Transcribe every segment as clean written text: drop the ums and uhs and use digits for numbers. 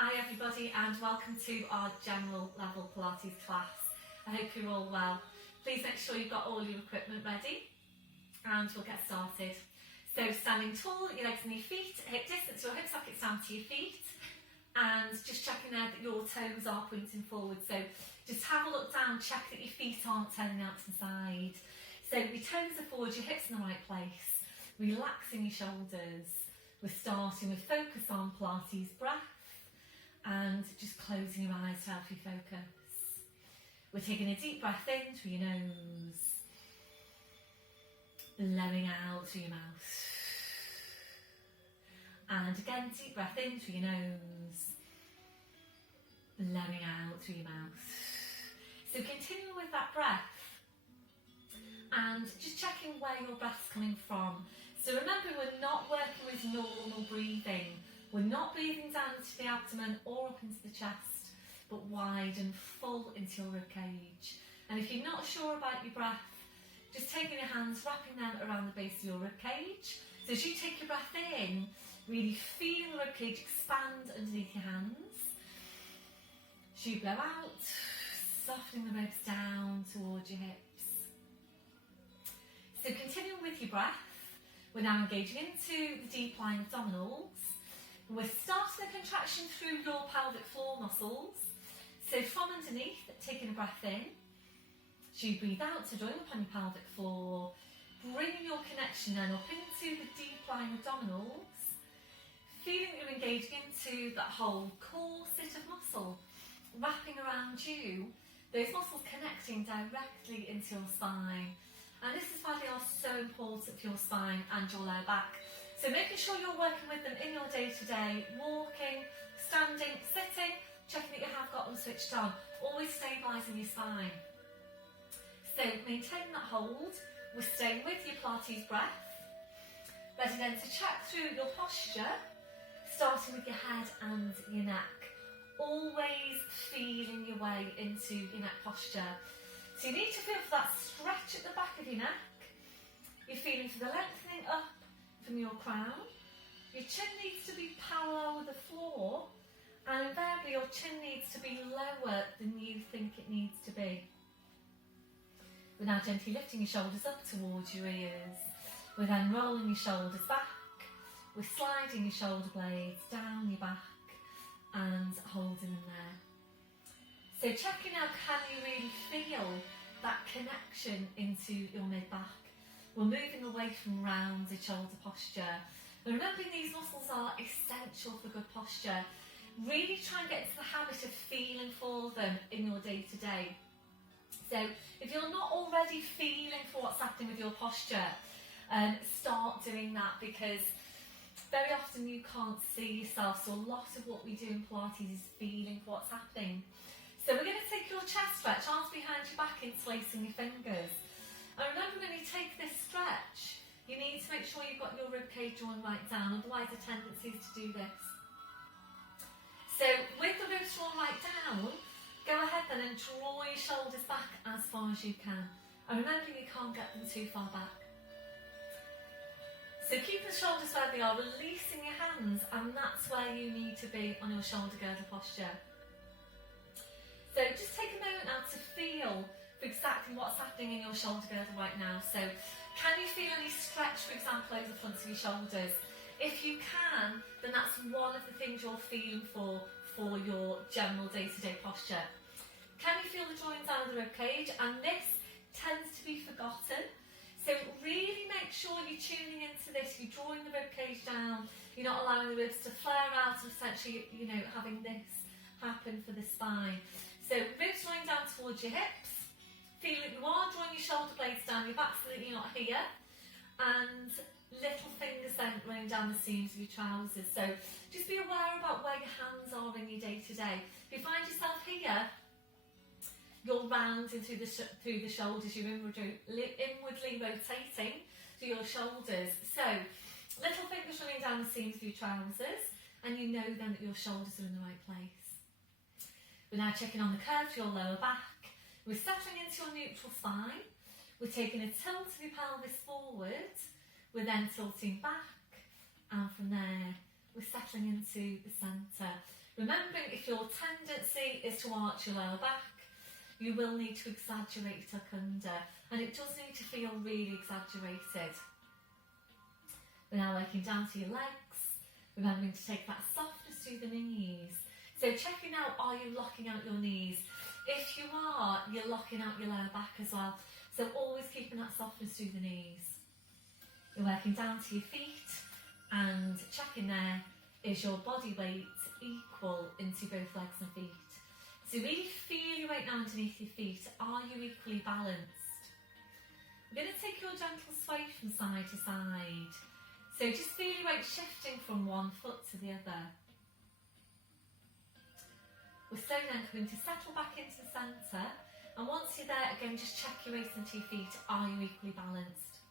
Hi everybody and welcome to our general level Pilates class. I hope you're all well. Please make sure you've got all your equipment ready and we'll get started. So standing tall, your legs and your feet, hip distance, your hip sockets down to your feet, and just checking there that your toes are pointing forward. So just have a look down, check that your feet aren't turning out to the side. So your toes are forward, your hips in the right place, relaxing your shoulders. We're starting with focus on Pilates breath and just closing your eyes to help you focus. We're taking a deep breath in through your nose, blowing out through your mouth. And again, deep breath in through your nose, blowing out through your mouth. So continue with that breath and just checking where your breath's coming from. So remember, we're not working with normal breathing. We're not breathing down into the abdomen or up into the chest, but wide and full into your ribcage. And if you're not sure about your breath, just taking your hands, wrapping them around the base of your ribcage. So as you take your breath in, really feeling the ribcage expand underneath your hands. As you blow out, softening the ribs down towards your hips. So continuing with your breath, we're now engaging into the deep lying abdominals. We're starting the contraction through your pelvic floor muscles. So from underneath, taking a breath in. As you breathe out to join up on your pelvic floor, bringing your connection then up into the deep lying abdominals. Feeling that you're engaging into that whole core sit of muscle, wrapping around you. Those muscles connecting directly into your spine. And this is why they are so important for your spine and your lower back. So making sure you're working with them in your day-to-day, walking, standing, sitting, checking that you have got them switched on, always stabilising your spine. So maintaining that hold, we're staying with your Pilates breath. Ready then to check through your posture, starting with your head and your neck. Always feeling your way into your neck posture. So you need to feel for that stretch at the back of your neck. You're feeling for the lengthening up from your crown. Your chin needs to be parallel with the floor, and invariably your chin needs to be lower than you think it needs to be. We're now gently lifting your shoulders up towards your ears. We're then rolling your shoulders back. We're sliding your shoulder blades down your back and holding them there. So checking out, can you really feel that connection into your mid-back? We're moving away from rounded shoulder posture. And remembering these muscles are essential for good posture. Really try and get into the habit of feeling for them in your day-to-day. So if you're not already feeling for what's happening with your posture, start doing that, because very often you can't see yourself. So a lot of what we do in Pilates is feeling for what's happening. So we're going to take your chest stretch, arms behind your back, interlacing your fingers. And remember, when you take this stretch, you need to make sure you've got your ribcage drawn right down, otherwise the tendency is to do this. So with the ribs drawn right down, go ahead then and draw your shoulders back as far as you can. And remember, you can't get them too far back. So keep the shoulders where they are, releasing your hands, and that's where you need to be on your shoulder girdle posture. So just take a moment now to feel for exactly what's happening in your shoulder girdle right now. So can you feel any stretch, for example, over the front of your shoulders? If you can, then that's one of the things you're feeling for your general day-to-day posture. Can you feel the drawing down of the ribcage? And this tends to be forgotten. So really make sure you're tuning into this. You're drawing the ribcage down. You're not allowing the ribs to flare out and essentially, having this happen for the spine. So ribs drawing down towards your hips. Feel that you are drawing your shoulder blades down your back so that you're not here. And little fingers then running down the seams of your trousers. So just be aware about where your hands are in your day-to-day. If you find yourself here, you're rounding through the shoulders. You're inwardly rotating through your shoulders. So little fingers running down the seams of your trousers, and you know then that your shoulders are in the right place. We're now checking on the curve to your lower back. We're settling into your neutral spine. We're taking a tilt of your pelvis forward. We're then tilting back, and from there we're settling into the centre. Remembering if your tendency is to arch your lower back, you will need to exaggerate tuck under, and it does need to feel really exaggerated. We're now working down to your legs, remembering to take that softness through the knees. So checking out, are you locking out your knees? If you are, you're locking out your lower back as well. So always keeping that softness through the knees. You're working down to your feet and checking there, is your body weight equal into both legs and feet? So really feel your weight now underneath your feet. Are you equally balanced? We're going to take your gentle sway from side to side. So just feel your weight shifting from one foot to the other. We're slowly then coming to settle back into the centre, and once you're there, again, just check your waist into your feet. Are you equally balanced?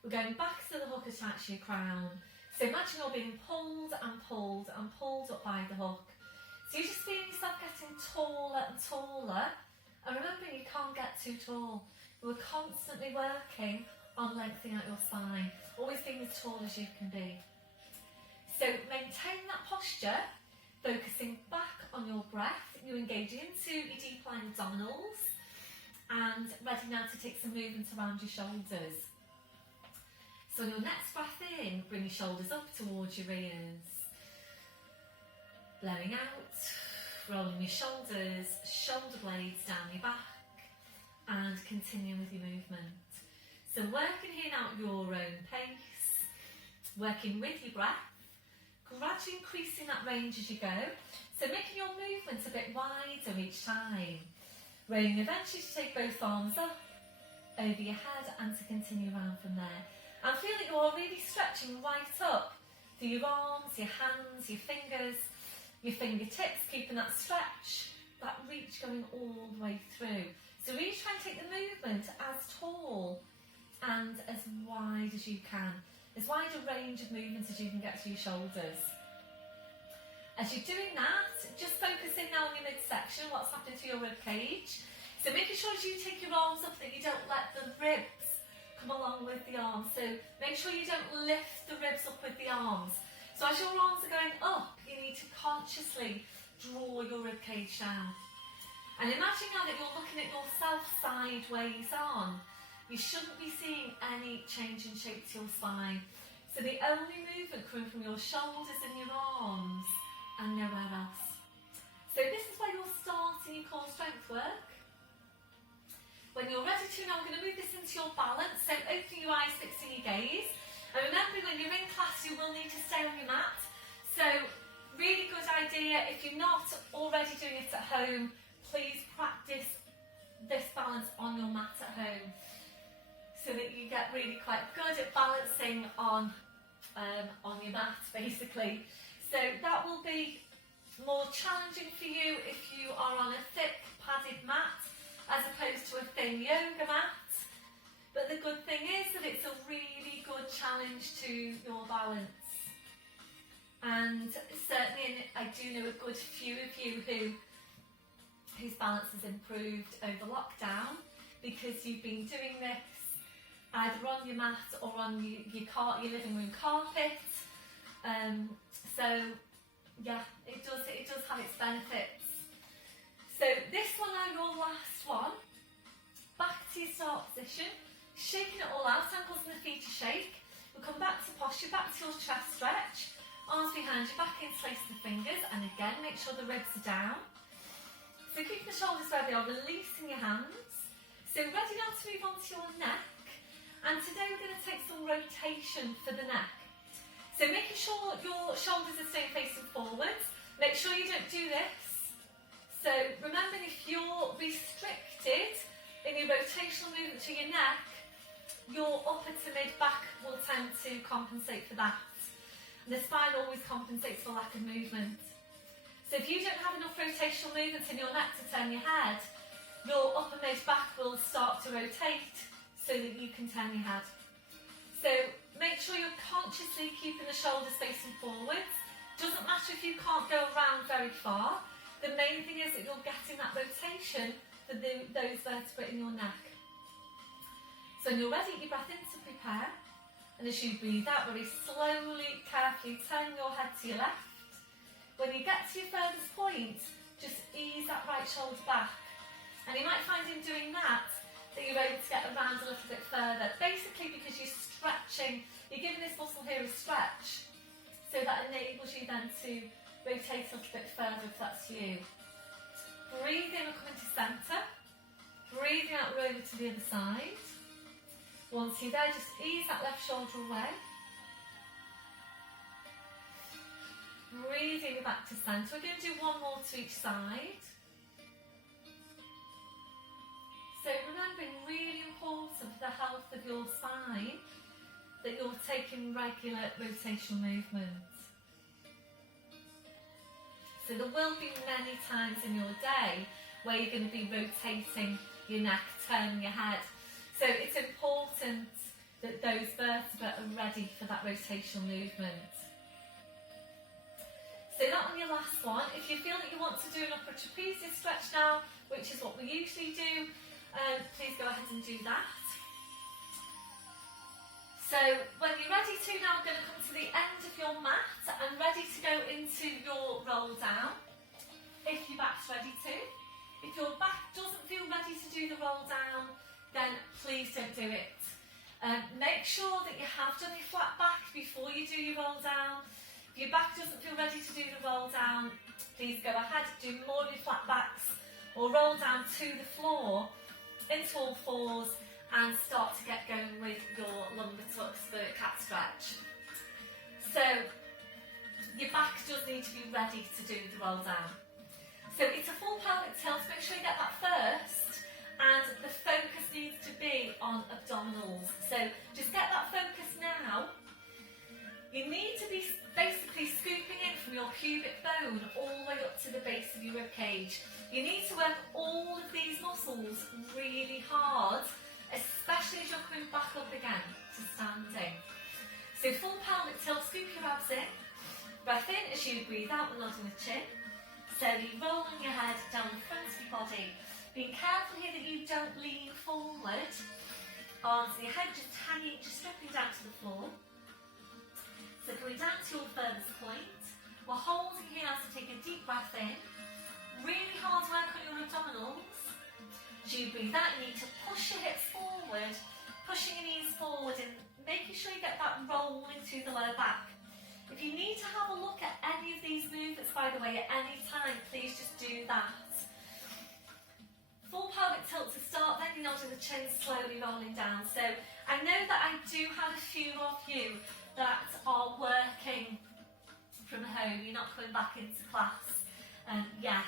We're going back to the hook attached to your crown. So imagine you're being pulled and pulled and pulled up by the hook. So you're just feeling yourself getting taller and taller, and remember, you can't get too tall. We're constantly working on lengthening out your spine, always being as tall as you can be. So maintain that posture, focusing back on your breath. You engage into your deep lying abdominals, and ready now to take some movement around your shoulders. So on your next breath in, bring your shoulders up towards your ears. Blowing out, rolling your shoulders, shoulder blades down your back, and continue with your movement. So working here now at your own pace, working with your breath, gradually increasing that range as you go. So making your movements a bit wider each time. Rolling eventually to take both arms up, over your head, and to continue around from there. And feel that you're really stretching right up through your arms, your hands, your fingers, your fingertips, keeping that stretch, that reach going all the way through. So really try and take the movement as tall and as wide as you can. As wide a range of movements as you can get to your shoulders. As you're doing that, just focusing now on your midsection, what's happening to your rib cage. So making sure as you take your arms up that you don't let the ribs come along with the arms. So make sure you don't lift the ribs up with the arms. So as your arms are going up, you need to consciously draw your rib cage down. And imagine now that you're looking at yourself sideways on. You shouldn't be seeing any change in shape to your spine. So the only movement coming from your shoulders and your arms and nowhere else. So this is where you're starting your core strength work. When you're ready to, now I'm going to move this into your balance. So open your eyes, fixing your gaze. And remember, when you're in class, you will need to stay on your mat. So really good idea. If you're not already doing it at home, please practice this balance on your mat at home, so that you get really quite good at balancing on your mat, basically. So that will be more challenging for you if you are on a thick padded mat as opposed to a thin yoga mat. But the good thing is that it's a really good challenge to your balance. And certainly I do know a good few of you whose balance has improved over lockdown, because you've been doing this either on your mat or on your living room carpet. So yeah, it does have its benefits. So this one now, your last one. Back to your start position, shaking it all out, ankles and the feet to shake. We'll come back to posture, back to your chest stretch, arms behind you, back interlace the fingers, and again make sure the ribs are down. So keep the shoulders where they are, releasing your hands. So ready now to move on to your neck. And today we're going to take some rotation for the neck. So making sure your shoulders are staying facing forwards. Make sure you don't do this. So remember, if you're restricted in your rotational movement to your neck, your upper to mid back will tend to compensate for that. And the spine always compensates for lack of movement. So if you don't have enough rotational movement in your neck to turn your head, your upper mid back will start to rotate so that you can turn your head. So make sure you're consciously keeping the shoulders facing forwards. Doesn't matter if you can't go around very far. The main thing is that you're getting that rotation for those vertebrae in your neck. So when you're ready, you breath in to prepare. And as you breathe out, very slowly, carefully turn your head to your left. when you get to your furthest point, just ease that right shoulder back. And you might find in doing that you're able to get around a little bit further, basically because you're stretching, you're giving this muscle here a stretch, so that enables you then to rotate a little bit further if that's you. Breathe in and come into centre, breathing out over to the other side. Once you're there, just ease that left shoulder away. Breathing back to centre. We're going to do one more to each side. So remembering, really important for the health of your spine, that you're taking regular rotational movement. So there will be many times in your day where you're going to be rotating your neck, turning your head. So it's important that those vertebrae are ready for that rotational movement. So that on your last one, if you feel that you want to do an upper trapezius stretch now, which is what we usually do, please go ahead and do that. So when you're ready to, now we're going to come to the end of your mat and ready to go into your roll down, if your back's ready to. If your back doesn't feel ready to do the roll down, then please don't do it. Make sure that you have done your flat back before you do your roll down. If your back doesn't feel ready to do the roll down, please go ahead, do more of your flat backs or roll down to the floor into all fours and start to get going with your lumbar tucks, the cat stretch. So your back does need to be ready to do the roll down. So it's a full pelvic tilt, make sure you get that first, and the focus needs to be on abdominals. So just get that focus now. You need to be basically scooping in from your pubic bone all the way up to the base of your rib cage. You need to work all of these muscles really hard, especially as you're coming back up again to standing. So full pelvic tilt, scoop your abs in. Breath in as you breathe out and nodding the chin. Slowly rolling your head down the front of your body. Being careful here that you don't lean forward. Arms and your head just hanging, just dropping down to the floor. So going down to your furthest point. We're holding here as you take a deep breath in. Really hard work on your abdominals. As you breathe out, you need to push your hips forward, pushing your knees forward and making sure you get that roll into the lower back. If you need to have a look at any of these movements, by the way, at any time, please just do that. Full pelvic tilt to start, then you're nodding the chin, slowly rolling down. So I know that I do have a few of you that are working from home, you're not coming back into class yet.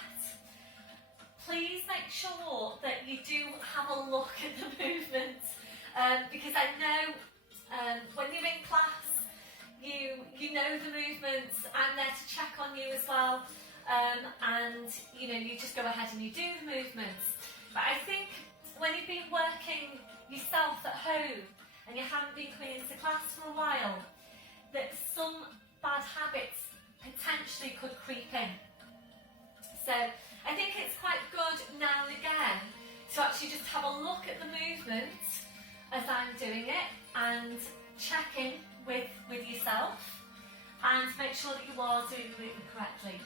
Please make sure that you do have a look at the movement, because I know when you're in class, you know the movements. I'm there to check on you as well, and you know, you just go ahead and you do the movements. But I think when you've been working yourself at home and you haven't been coming into class for a while, that some bad habits potentially could creep in. So I think it's quite good now and again to actually just have a look at the movement as I'm doing it and check in with yourself and make sure that you are doing the movement correctly.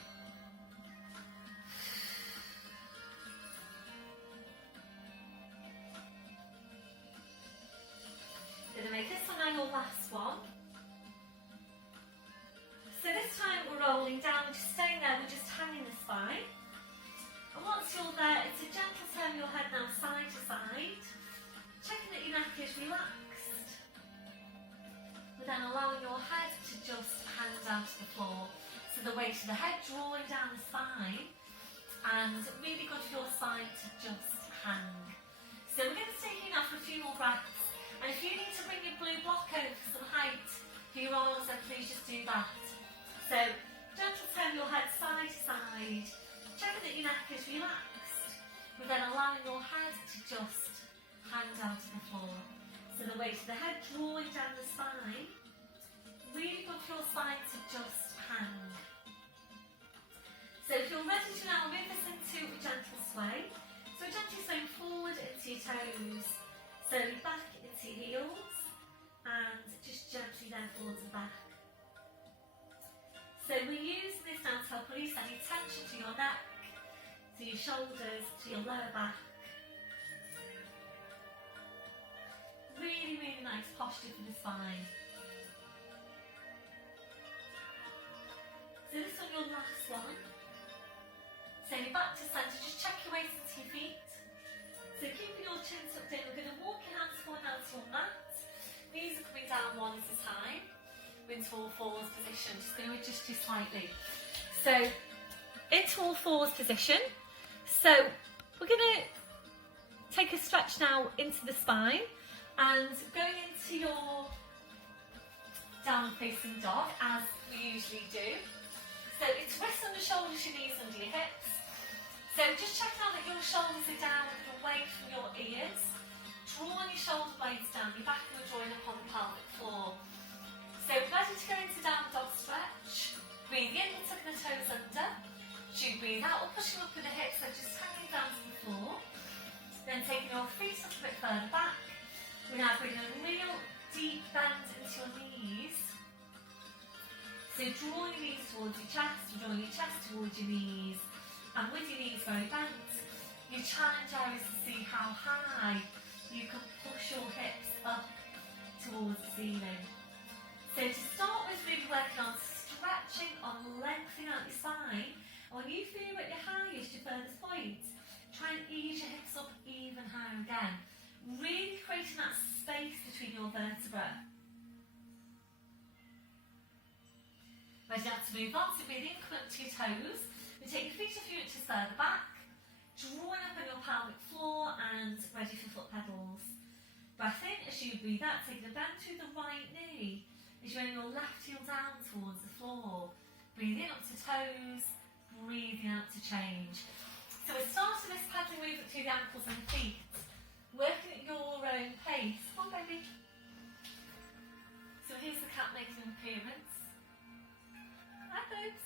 Going to make this one now your last one. So this time we're rolling down, we're just staying there, we're just hanging the spine. And once you're there, it's a gentle turn your head now side to side, checking that your neck is relaxed. We're then allowing your head to just hang down to the floor. So the weight of the head drawing down the spine, and really good for your spine to just hang. So we're going to stay here now for a few more breaths. And if you need to bring your blue block over for some height for your arms, then please just do that. So, gentle turn your head side to side, checking that your neck is relaxed, but then allowing your head to just hang down to the floor. So the weight of the head drawing down the spine, really good for your spine to just hang. So if you're ready to now move this into a gentle sway, so gently swaying forward into your toes, slowly back into your heels, and just gently then forwards and back. So we're using this now to help release any tension to your neck, to your shoulders, to your lower back. Really, really nice posture for the spine. So this one, your last one. So you're back to centre, just check your waist into your feet. So keeping your chin tucked in, we're going to walk your hands forward down to your mat. Knees are coming down one at a time. We're into all fours position, just going to adjust you slightly. So into all fours position. So we're going to take a stretch now into the spine and going into your downward facing dog as we usually do. So it's wrists under shoulders, your knees under your hips. So just check out that your shoulders are down and away from your ears. Draw your shoulder blades down, your back will join up on the pelvic floor. So ready to go into down dog stretch. Breathe in, we're tucking the toes under. As you breathe out, we're pushing up with the hips, so just hanging down to the floor. Then taking your feet up a bit further back. We're now bringing a real deep bend into your knees. So draw your knees towards your chest, draw your chest towards your knees. And with your knees very bent, your challenge area is to see how high you can push your hips up towards the ceiling. So to start with, really working on stretching, on lengthening out your spine. And when you feel at your highest, your furthest point, try and ease your hips up even higher again. Really creating that space between your vertebrae. Ready now to move on, so breathe in, come up to your toes. We take your feet a few inches further back, drawing up on your pelvic floor and ready for foot pedals. Breath in as you breathe out, taking a bend through the right knee as you bring your left heel down towards the floor. Breathe in up to toes, breathing out to change. So we're starting this pedaling movement through the ankles and the feet, working at your own pace. Come on, baby. So here's the cat making an appearance. Hi, folks.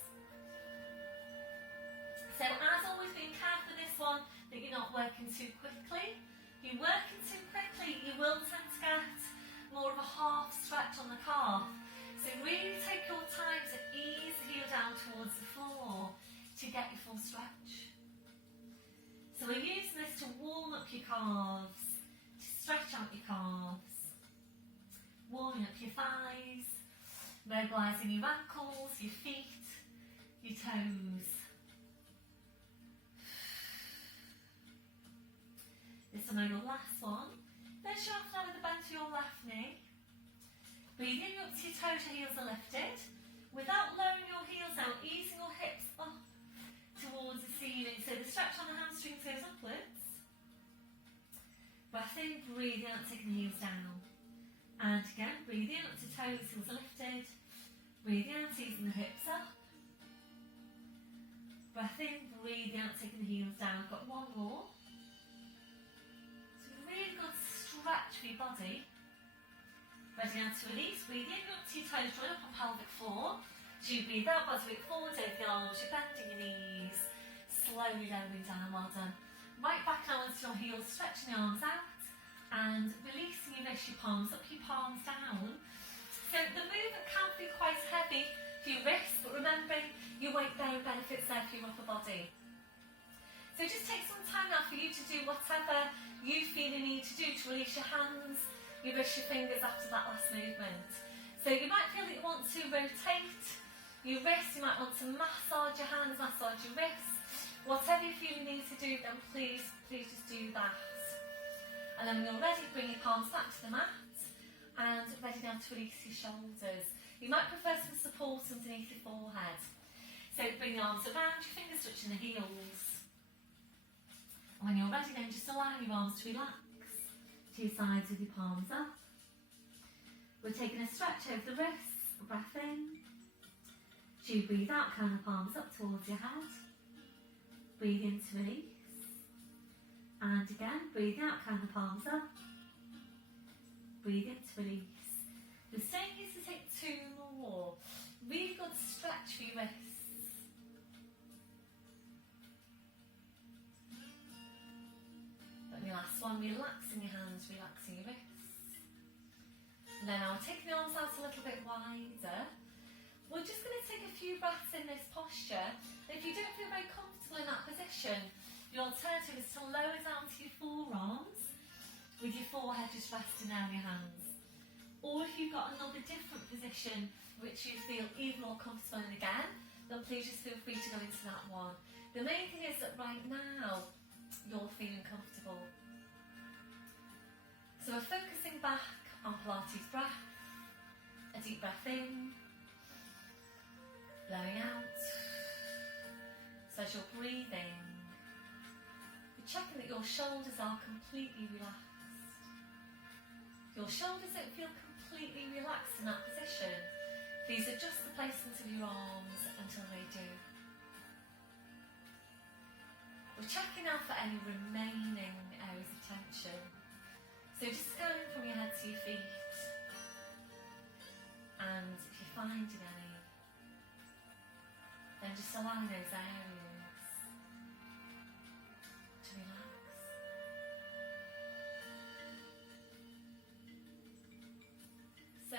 So as always, being careful with this one that you're not working too quickly. If you're working too quickly, you will tend to get more of a half stretch on the calf. So really take your time to ease the heel down towards the floor to get your full stretch. So we're using this to warm up your calves, to stretch out your calves, warming up your thighs, mobilising your ankles, your feet, your toes. This one, your last one. Finish off now with a bend to your left knee. Breathe in up to your toes, your heels are lifted. Without lowering your heels down, easing your hips up towards the ceiling. So the stretch on the hamstrings goes upwards. Breath in, breathe out, taking the heels down. And again, breathe in up to toes, heels are lifted. Breathe out, easing the hips up. Breath in, breathe out, taking the heels down. Got one more. Really good stretch for your body. Ready now to release. Breathe in, up to your toes, join up on pelvic floor. As you breathe out, body weight forward, over the arms, you're bending your knees. Slowly lowering down, well done. Right back now onto your heels, stretching the arms out and releasing your wrists, your palms up, your palms down. So the movement can be quite heavy for your wrists, but remembering your weight bearing benefits there for your upper body. So just take some time now for you to do whatever you feel you need to do to release your hands, your wrists, your fingers after that last movement. So you might feel that you want to rotate your wrists, you might want to massage your hands, massage your wrists. Whatever you feel you need to do, then please just do that. And then when you're ready, bring your palms back to the mat and ready now to release your shoulders. You might prefer some support underneath your forehead. So bring the arms around, your fingers touching the heels. And when you're ready then, just allow your arms to relax to your sides with your palms up. We're taking a stretch over the wrists, breath in. As you breathe out, curl the palms up towards your head. Breathe in to release. And again, breathe out, curl the palms up. Breathe in to release. We're staying here to take two more. Really good stretch for your wrists. Your last one, relaxing your hands, relaxing your wrists. And then I'll take the arms out a little bit wider. We're just going to take a few breaths in this posture. posture. And if you don't feel very comfortable in that position, the alternative is to lower down to your forearms with your forehead just resting on your hands. Or if you've got another different position which you feel even more comfortable in again, then please just feel free to go into that one. The main thing is that right now you're feeling comfortable. So we're focusing back on Pilates breath. A deep breath in, blowing out. So as you're breathing, you're checking that your shoulders are completely relaxed. Your shoulders don't feel completely relaxed in that position. Please adjust the placement of your arms until they do. We're checking now for any remaining areas of tension. So just scanning from your head to your feet. And if you're finding any, then just allowing those areas to relax. So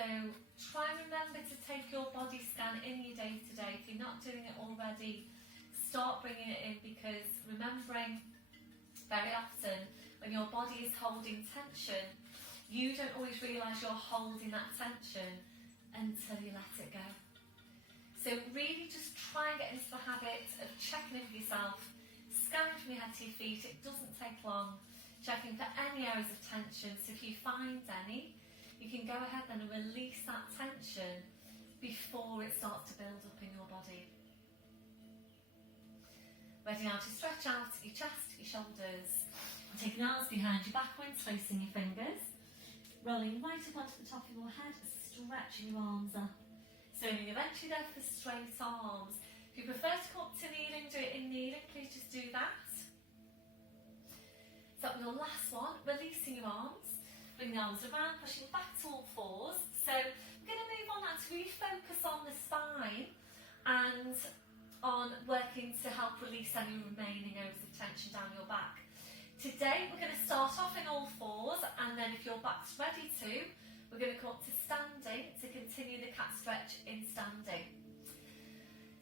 try and remember to take your body scan in your day to day. If you're not doing it already, start bringing it in, because remembering very often when your body is holding tension, you don't always realise you're holding that tension until you let it go. So really just try and get into the habit of checking in with yourself, scanning from your head to your feet. It doesn't take long, checking for any areas of tension. So if you find any, you can go ahead then and release that tension before it starts to build up in your body. Ready now to stretch out your chest, your shoulders, and take your arms behind you backwards, tracing your fingers, rolling right up onto the top of your head, stretching your arms up. So you're eventually there for straight arms. If you prefer to come up to kneeling, do it in kneeling, please just do that. So your last one, releasing your arms, bring the arms around, pushing back to all fours. So we're going to move on now to really focus on the spine and on working to help release any remaining areas of tension down your back. Today we're going to start off in all fours, and then if your back's ready to, we're going to come up to standing to continue the cat stretch in standing.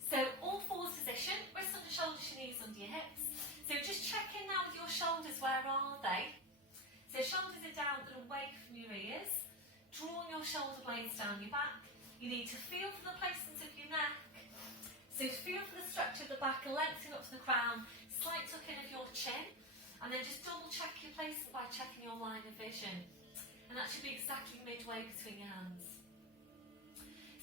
So all fours position, wrists under shoulders, your knees under your hips. So just check in now with your shoulders, where are they? So shoulders are down and away from your ears. Drawing your shoulder blades down your back. You need to feel for the placement of your neck. So feel for the stretch of the back, lengthening up to the crown, slight tuck in of your chin, and then just double check your placement by checking your line of vision. And that should be exactly midway between your hands.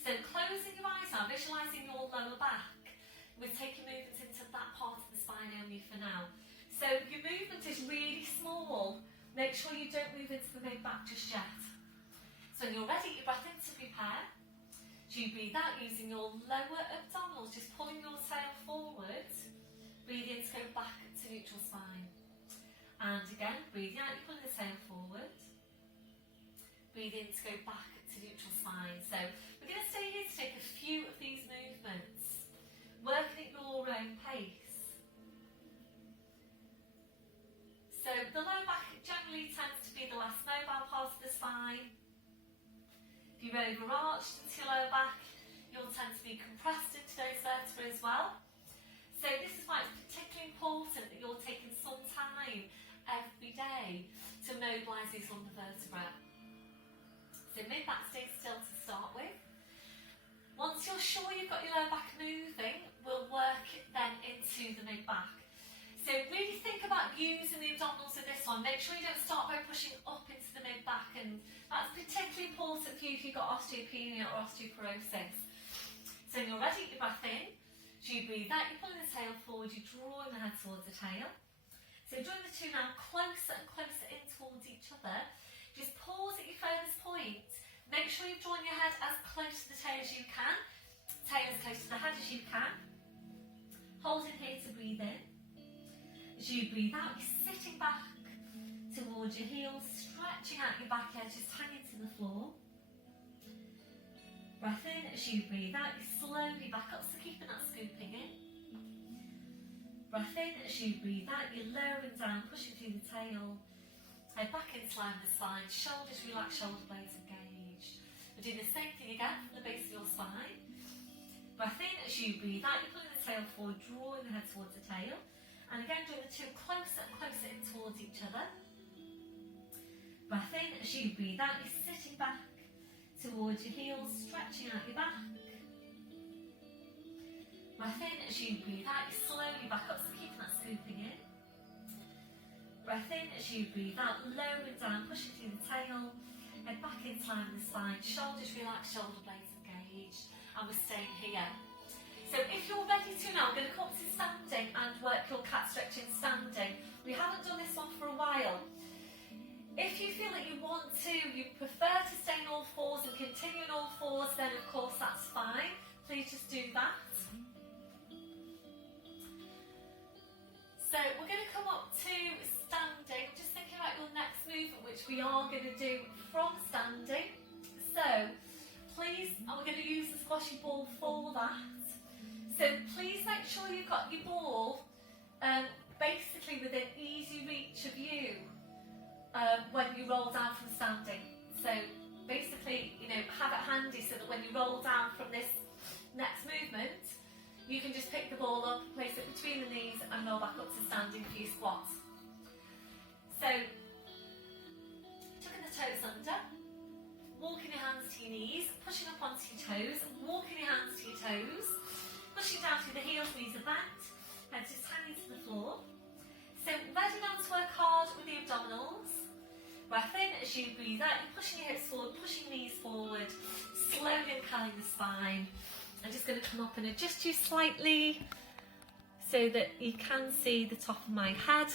So closing your eyes now, visualising your lower back. We're taking movements into that part of the spine only for now. So your movement is really small. Make sure you don't move into the mid-back just yet. So when you're ready, your breath in to prepare. So you breathe out using your lower abdominals, just pulling your tail forward. Breathe in to go back to neutral spine. And again, breathe out, you're pulling the tail forward. Breathe in to go back to neutral spine. So we're going to stay here to take a few of these movements, working at your own pace. So the lower back generally tends to be the less mobile part of the spine. If you're overarched into your lower back, you'll tend to be compressed into those vertebrae as well. So this is why it's particularly important that you're taking some time every day to mobilise these lumbar vertebrae. So mid-back stays still to start with. Once you're sure you've got your lower back moving, we'll work then into the mid-back. So really think about using the abdominals in this one. Make sure you don't start by pushing up into the mid-back, and that's particularly important for you if you've got osteopenia or osteoporosis. So when you're ready, your breath in. So you breathe out, you're pulling the tail forward, you're drawing the head towards the tail. So drawing the two now closer and closer in towards each other. Just pause at your furthest point. Make sure you've drawn your head as close to the tail as you can. Tail as close to the head as you can. Hold in here to breathe in. As you breathe out, you're sitting back towards your heels, stretching out your back edge, just hanging to the floor. Breath in. As you breathe out, you slowly back up, so keeping that scooping in. Breath in. As you breathe out, you're lowering down, pushing through the tail. Head back into line with the spine, shoulders relaxed, shoulder blades engaged. We're doing the same thing again from the base of your spine. Breath in as you breathe out, you're pulling the tail forward, drawing the head towards the tail. And again, drawing the two closer and closer in towards each other. Breath in as you breathe out, you're sitting back towards your heels, stretching out your back. Breath in as you breathe out, you slowly back up, so keeping that scooping in. Breath in as you breathe out, lowering down, pushing through the tail. Head back into line with the spine, shoulders relaxed, shoulder blades engaged, and we're staying here. So if you're ready to now, I'm going to come up to standing and work your cat stretch in standing. We haven't done this one for a while. If you feel that you want to, you prefer to stay in all fours and continue in all fours, then of course that's fine. Please just do that. So we're going to come up to standing. Just thinking about your next movement, which we are going to do from standing. So please, and we're going to use the squashy ball for that. So please make sure you've got your ball basically within easy reach of you when you roll down from standing. So basically, you know, have it handy so that when you roll down from this next movement, you can just pick the ball up, place it between the knees and roll back up to standing for your squat. So, tucking the toes under, walking your hands to your knees, pushing up onto your toes, walking your hands to your toes, pushing down through the heels, knees are bent, head just hanging to the floor. So, ready now to work hard with the abdominals. Breath in as you breathe out, you're pushing your hips forward, pushing knees forward, slowly uncurling the spine. I'm just going to come up and adjust you slightly so that you can see the top of my head.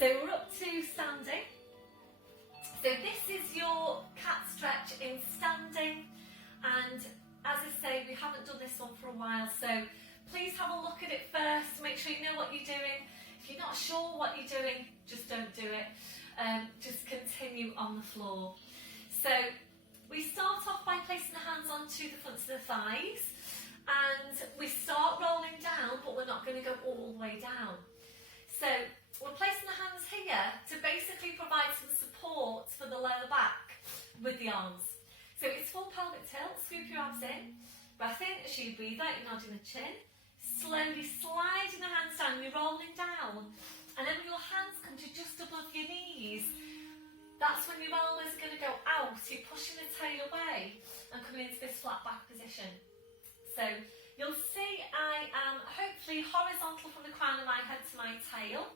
So we're up to standing. So this is your cat stretch in standing, and as I say, we haven't done this one for a while, so please have a look at it first, make sure you know what you're doing. If you're not sure what you're doing, just don't do it. Just continue on the floor. So we start off by placing the hands onto the fronts of the thighs, and we start rolling down, but we're not going to go all the way down. So we're placing the hands here to basically provide some support for the lower back with the arms. So it's full pelvic tilt, scoop your abs in, breath in as you breathe out, you're nodding the chin, slowly sliding the hands down, you're rolling down, and then when your hands come to just above your knees, that's when your elbows are going to go out, you're pushing the tail away and coming into this flat back position. So you'll see I am hopefully horizontal from the crown of my head to my tail,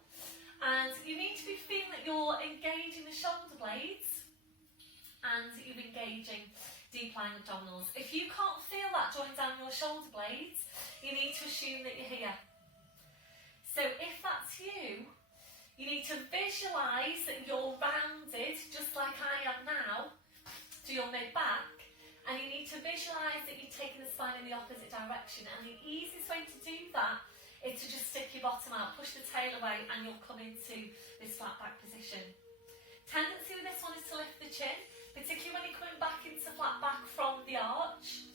and you need to be feeling that you're engaging the shoulder blades and you're engaging deep lying abdominals. If you can't feel that joint down your shoulder blades, you need to assume that you're here. So if that's you, you need to visualise that you're rounded, just like I am now, to your mid-back, and you need to visualise that you're taking the spine in the opposite direction. And the easiest way to do that is to just stick your bottom out, push the tail away, and you'll come into this flat back position. Tendency with this one is to lift the chin, particularly when you're coming back into flat back from the arch.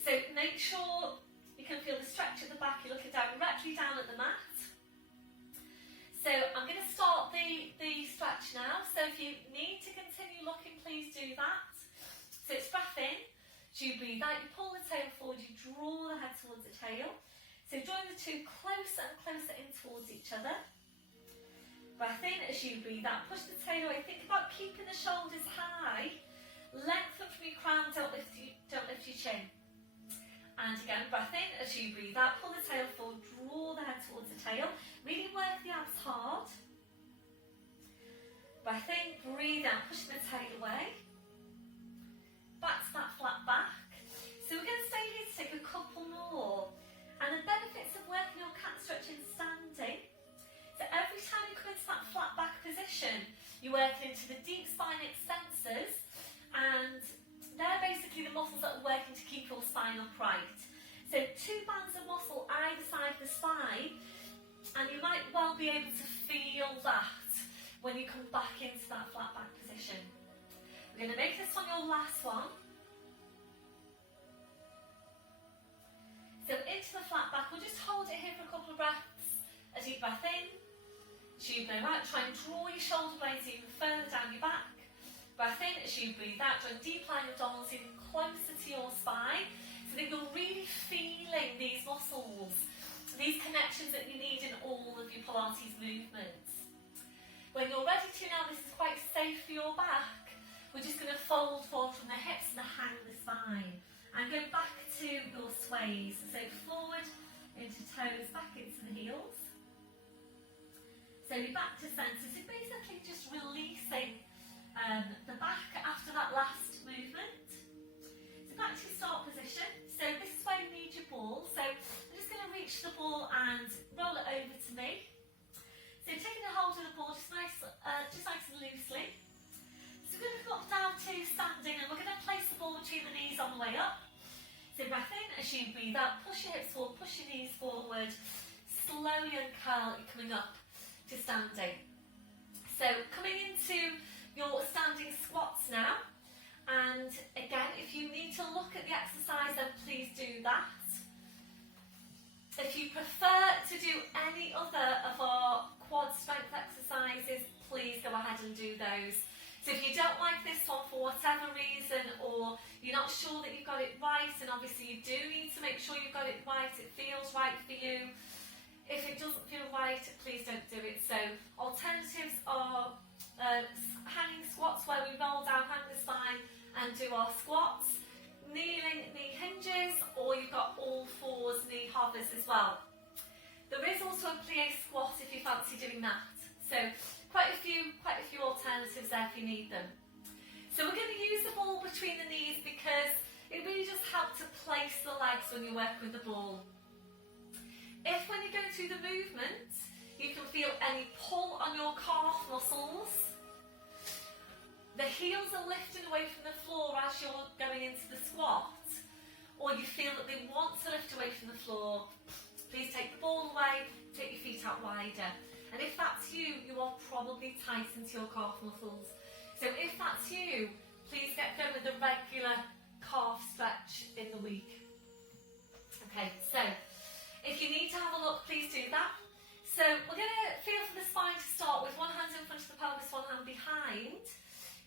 So make sure you can feel the stretch at the back, you're looking directly down at the mat. So I'm going to start the stretch now, so if you need to continue looking, please do that. So it's breath in, as you breathe out, you pull the tail forward, you draw the head towards the tail. So drawing the two closer and closer in towards each other. Breath in as you breathe out, push the tail away, think about keeping the shoulders high, lengthen from your crown, don't lift your chin. And again, breath in as you breathe out, pull the tail forward, draw the head towards the tail, really work the abs hard. Breath in, breathe out, pushing the tail away. Back to that flat back. So we're going to stay here to take a couple more. And the benefits of working your cat stretch in standing. So every time you come into that flat back position, you're working into the deep spine extensors, and they're basically the muscles that are working to keep your spine upright. So two bands of muscle either side of the spine, and you might well be able to feel that when you come back into that flat back position. We're going to make this one your last one. So into the flat back, we'll just hold it here for a couple of breaths. A deep breath in, as you blow out, try and draw your shoulder blades even further down your back. Breath in as you breathe out, drawing deep lying abdominals even closer to your spine. so that you're really feeling these muscles, these connections that you need in all of your Pilates movements. When you're ready to now, this is quite safe for your back. We're just going to fold forward from the hips and hang the spine. And go back to your sways. So forward into toes, back into the heels. So you're back to centre. So basically just releasing the back after that last movement. So back to start position. So this is where you need your ball. So I'm just going to reach the ball and roll it over to me. So taking a hold of the ball just nice and loosely. So we're going to come down to standing and we're going to place the ball between the knees on the way up. So breath in as you breathe out, push your hips forward, push your knees forward, slowly uncurl, you're coming up to standing. So coming into your standing squats now, and again, if you need to look at the exercise, then please do that. If you prefer to do any other of our quad strength exercises, please go ahead and do those. So if you don't like this one for whatever reason, or you're not sure that you've got it right, and obviously you do need to make sure you've got it right, it feels right for you. If it doesn't feel right, please don't do it. So alternatives are hanging squats where we roll down, hang the spine and do our squats, kneeling knee hinges, or you've got all fours knee hovers as well. There is also a plie squat if you fancy doing that. So quite a few alternatives there if you need them. So we're going to use the ball between the knees because it really does help to place the legs when you work with the ball. If when you're going through the movement, you can feel any pull on your calf muscles, the heels are lifting away from the floor as you're going into the squat, or you feel that they want to lift away from the floor, please take the ball away, take your feet out wider. And if that's you, you are probably tight into your calf muscles. So if that's you, please get going with a regular calf stretch in the week. Okay, so if you need to have a look, please do that. So we're going to feel for the spine to start with one hand in front of the pelvis, one hand behind.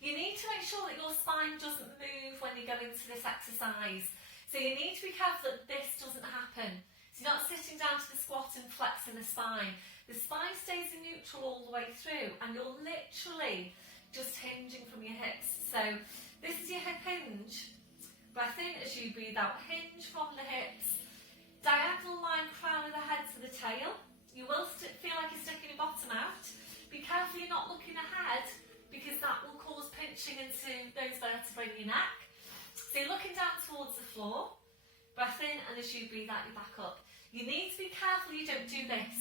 You need to make sure that your spine doesn't move when you go into this exercise. So you need to be careful that this doesn't happen. So you're not sitting down to the squat and flexing the spine. The spine stays in neutral all the way through and you're literally just hinging from your hips. So this is your hip hinge. Breath in as you breathe out, hinge from the hips. Diagonal line, crown of the head to the tail. You will feel like you're sticking your bottom out. Be careful you're not looking ahead because that will cause pinching into those vertebrae in your neck. So you're looking down towards the floor. Breath in and as you breathe out, you back up. You need to be careful you don't do this.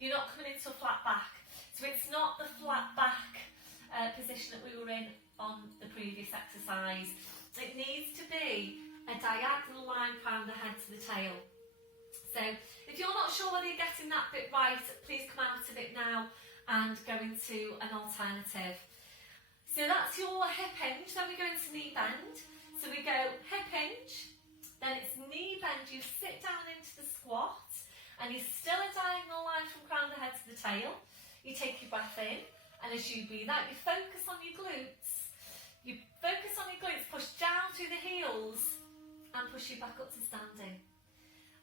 You're not coming into a flat back. So it's not the flat back position that we were in on the previous exercise. It needs to be a diagonal line from the head to the tail. So if you're not sure whether you're getting that bit right, please come out of it now and go into an alternative. So that's your hip hinge, then we go into knee bend. So we go hip hinge, then it's knee bend, you sit down into the squat, and you're still a diagonal line from crown of the head to the tail. You take your breath in, and as you breathe out, you focus on your glutes. You focus on your glutes, push down through the heels, and push you back up to standing.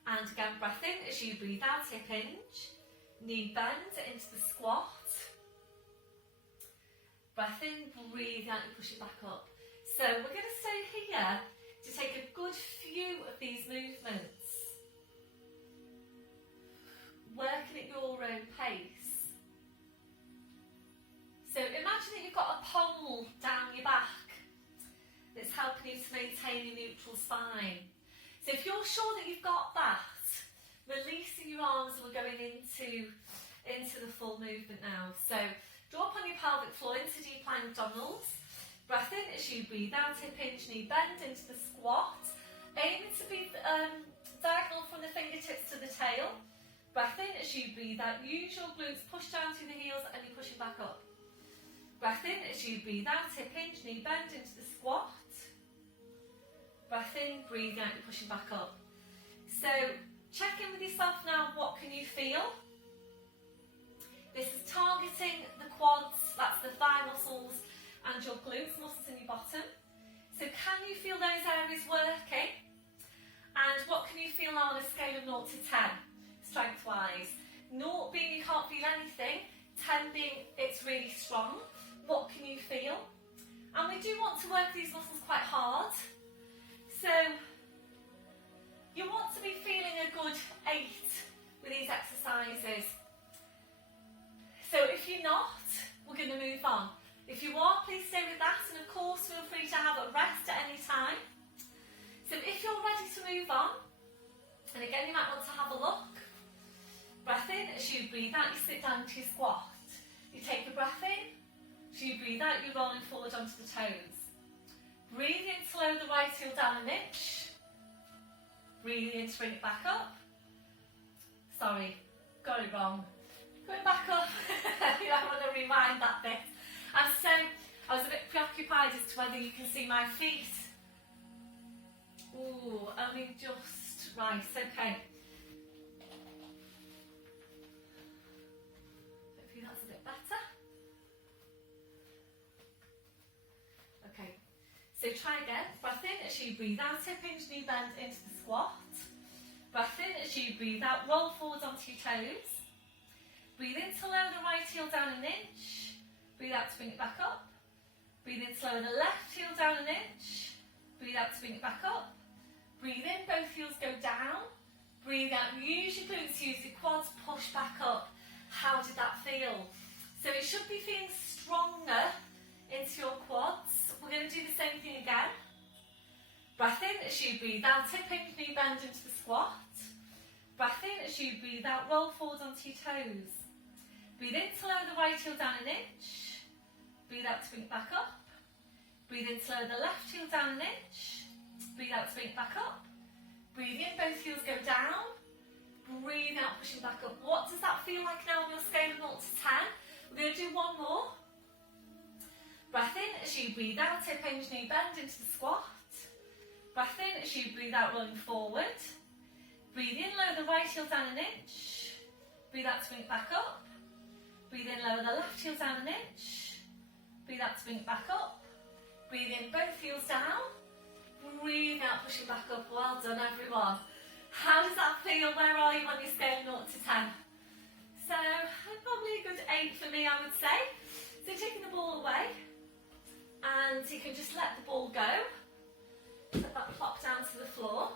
And again, breath in as you breathe out, hip hinge, knee bend into the squat. Breath in, breathe out, and push it back up. So we're going to stay here to take a good few of these movements, working at your own pace. So imagine that you've got a pole down your back that's helping you to maintain your neutral spine. So if you're sure that you've got that, releasing your arms, and we're going into the full movement now. So drop on your pelvic floor into deep lying abdominals. Breath in as you breathe out, hip hinge, knee bend into the squat. Aiming to be diagonal from the fingertips to the tail. Breath in as you breathe out, use your glutes, push down through the heels and you're pushing back up. Breath in as you breathe out, hip hinge, knee bend into the squat. Breath in, breathe out, you're pushing back up. So check in with yourself now, what can you feel? This is targeting the quads, that's the thigh muscles, and your glutes, muscles in your bottom. So can you feel those areas working? feel now on a scale of 0 to 10, strength-wise? 0 being you can't feel anything, 10 being it's really strong. What can you feel? And we do want to work these muscles quite hard. So you want to be feeling a good 8 with these exercises. So if you're not, we're going to move on. If you are, please stay with that, and of course feel free to have a rest at any time. So if you're ready to move on, and again you might want to have a look. Breath in, as you breathe out, you sit down to your squat. You take a breath in, as you breathe out, you're rolling forward onto the toes. Breathe in to lower the right heel down an inch. Breathe in to bring it back up. Sorry, got it wrong. Going back up. I want to rewind that bit. And so, I was a bit preoccupied as to whether you can see my feet. Ooh, only just right, okay. Hopefully that's a bit better. Okay, so try again. Breath in as you breathe out, hip hinge, knee bend into the squat. Breath in as you breathe out, roll forward onto your toes. Breathe in to lower the right heel down an inch. Breathe out to bring it back up. Breathe in to lower the left heel down an inch. Breathe out to bring it back up. Breathe in, both heels go down. Breathe out, use your glutes, use your quads, push back up. How did that feel? So it should be feeling stronger into your quads. We're going to do the same thing again. Breath in as you breathe out, hip hinge, knee bend into the squat. Breath in as you breathe out, roll forward onto your toes. Breathe in to lower the right heel down an inch. Breathe out to bring it back up. Breathe in to lower the left heel down an inch. Breathe out to bring it back up. Breathe in, both heels go down. Breathe out, pushing back up. What does that feel like now on your scale of 0 to 10? We're going to do one more. Breath in as you breathe out, hip hinge, knee bend into the squat. Breath in as you breathe out, rolling forward. Breathe in, lower the right heel down an inch. Breathe out to bring it back up. Breathe in, lower the left heel down an inch. Breathe out to bring it back up. Breathe in, both heels down. Breathe out, pushing back up. Well done, everyone. How does that feel? Where are you on your scale 0 to 10? So, probably a good 8 for me, I would say. So taking the ball away, and you can just let the ball go. Let that plop down to the floor.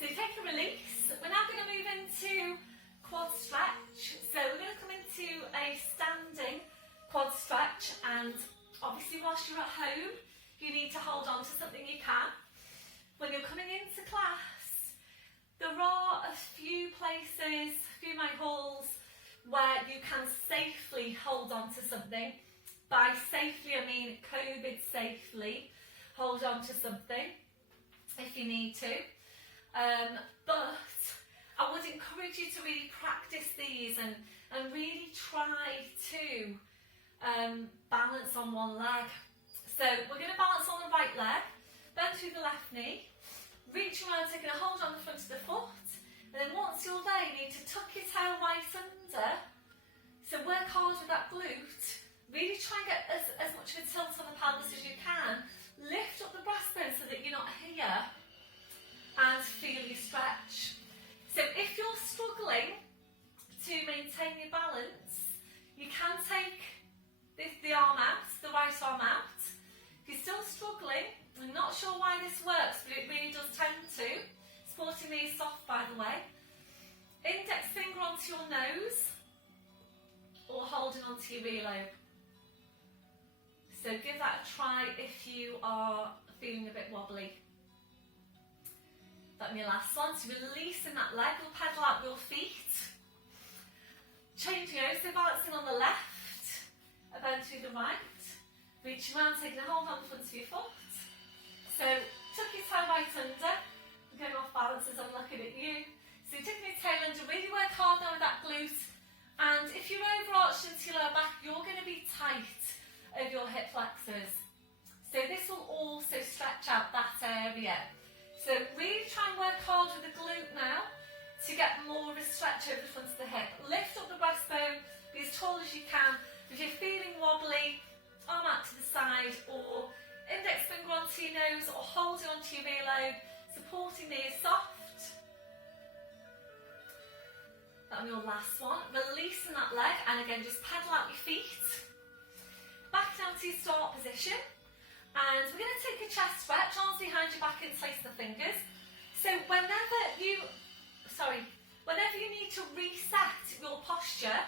So take a release. We're now going to move into quad stretch. So we're going to come into a standing quad stretch, and obviously whilst you're at home you need to hold on to something you can. When you're coming into class, there are a few places, a few of my halls, where you can safely hold on to something. By safely I mean COVID safely. Hold on to something if you need to. But I would encourage you to really practice these and really try to balance on one leg. So we're going to balance on the right leg, bend through the left knee, reach around, taking a hold on the front of the foot, and then once you're there you need to tuck your tail right under. So work hard with that glute, really try and get as much of a tilt on the pelvis as you can, lift up the breastbone so that you're not here, and feel your stretch. So if you're struggling to maintain your balance, you can take the arm out, the right arm out. If you're still struggling, I'm not sure why this works, but it really does tend to. Supporting knee is soft, by the way. Index finger onto your nose, or holding onto your earlobe. So give that a try if you are feeling a bit wobbly. That'll be your last one. So releasing that leg, we'll pedal out your feet. Changing over, so balancing on the left, a bend through the right. Reaching around, taking a hold on the front of your foot. So tuck your toe right under. I'm going off balance as I'm looking at you. So tucking your tail under, really work hard now with that glute. And if you're overarched into your lower back, you're going to be tight over your hip flexors. So this will also stretch out that area. So really try and work hard with the glute now to get more of a stretch over the front of the hip. Lift up the breastbone, be as tall as you can. If you're feeling wobbly, arm out to the side, or index finger onto your nose, or holding onto your earlobe, supporting knee is soft. On your last one, releasing that leg, and again just pedal out your feet. Back down to your start position. And we're going to take a chest stretch, arms behind your back, interlace the fingers. So whenever you need to reset your posture,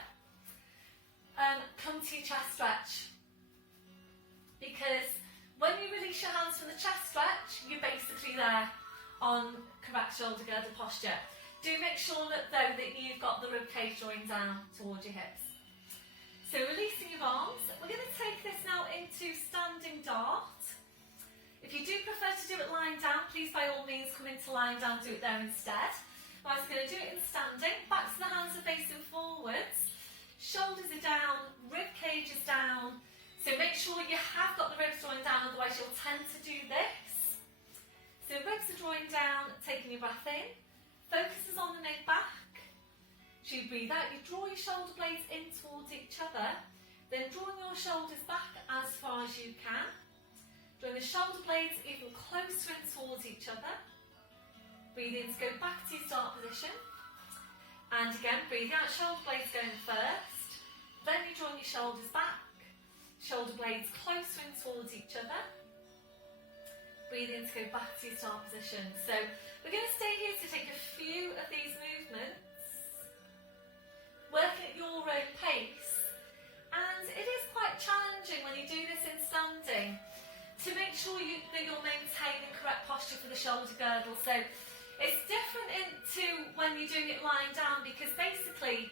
come to your chest stretch. Because when you release your hands from the chest stretch, you're basically there on correct shoulder girdle posture. Do make sure that though that you've got the rib cage drawing down towards your hips. So releasing your arms, we're going to take this now into standing dart. If you do prefer to do it lying down, please by all means come into lying down, do it there instead. But I'm going to do it in standing, backs of the hands are facing forwards, shoulders are down, rib cage is down. So make sure you have got the ribs drawing down, otherwise you'll tend to do this. So ribs are drawing down, taking your breath in, focus is on the mid back. So you breathe out, you draw your shoulder blades in towards each other, then drawing your shoulders back as far as you can. Drawing the shoulder blades even closer in towards each other. Breathe in to go back to your start position. And again, breathe out, shoulder blades going first. Then you're drawing your shoulders back. Shoulder blades closer in towards each other. Breathe in to go back to your start position. So we're going to stay here to take a few of these movements. Working at your own pace. And it is quite challenging when you do this in standing to make sure that you're maintaining correct posture for the shoulder girdle. So it's different to when you're doing it lying down, because basically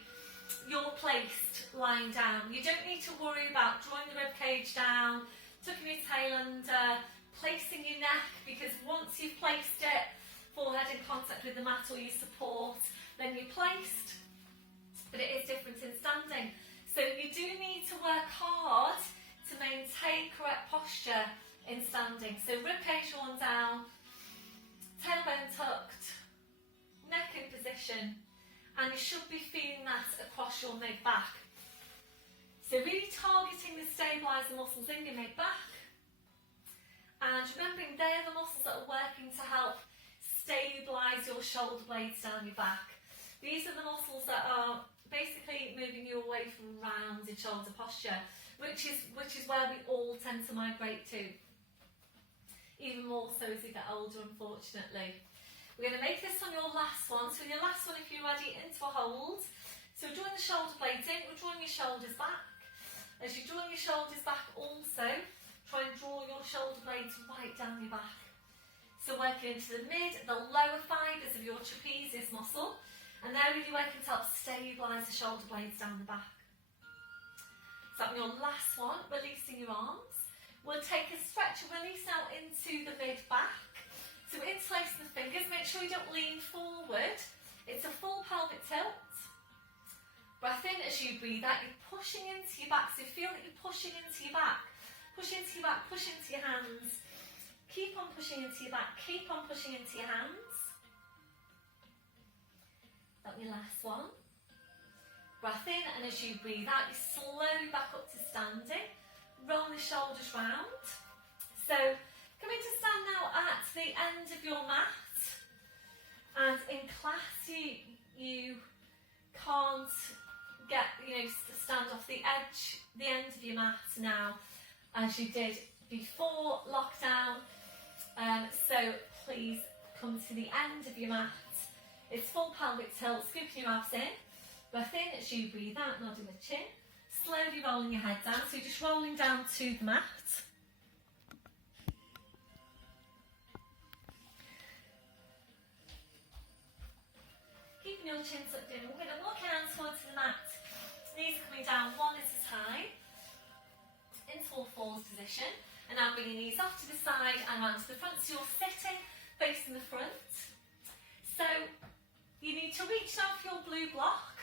you're placed lying down. You don't need to worry about drawing the rib cage down, tucking your tail under, placing your neck, because once you've placed it, forehead in contact with the mat or your support, then you're placed. But it is different in standing. So you do need to work hard to maintain correct posture in standing. So rib cage drawn down, tailbone tucked, neck in position, and you should be feeling that across your mid back. So really targeting the stabiliser muscles in your mid back, and remembering they're the muscles that are working to help stabilise your shoulder blades down your back. These are the muscles that are basically moving you away from rounded shoulder posture, which is where we all tend to migrate to, even more so as you get older, unfortunately. We're going to make this on your last one. So in your last one, if you're ready, into a hold. So we're drawing the shoulder blades in, we're drawing your shoulders back. As you're drawing your shoulders back also, try and draw your shoulder blades right down your back. So working into the lower fibres of your trapezius muscle, and they're really working to help stabilise the shoulder blades down the back. So on your last one, releasing your arms. We'll take a stretch and release out into the mid back. So interlacing the fingers, make sure you don't lean forward. It's a full pelvic tilt. Breath in as you breathe out, you're pushing into your back. So feel that you're pushing into your back. Push into your back, push into your hands. Keep on pushing into your back, keep on pushing into your hands. That's your last one. Breath in, and as you breathe out, you slowly back up to standing. Roll the shoulders round. So coming to stand now at the end of your mat. And in class, you can't get, stand off the end of your mat now, as you did before lockdown. So please come to the end of your mat. It's full pelvic tilt, scooping your abs in. Breath in as you breathe out, nodding the chin. Slowly rolling your head down, so you're just rolling down to the mat. Keeping your chin tucked in. We're going to walk your hands towards the mat. Knees coming down, one at a time. Into all fours position. And now bring your knees off to the side and round to the front. So you're sitting, facing the front. So you need to reach down for your blue block.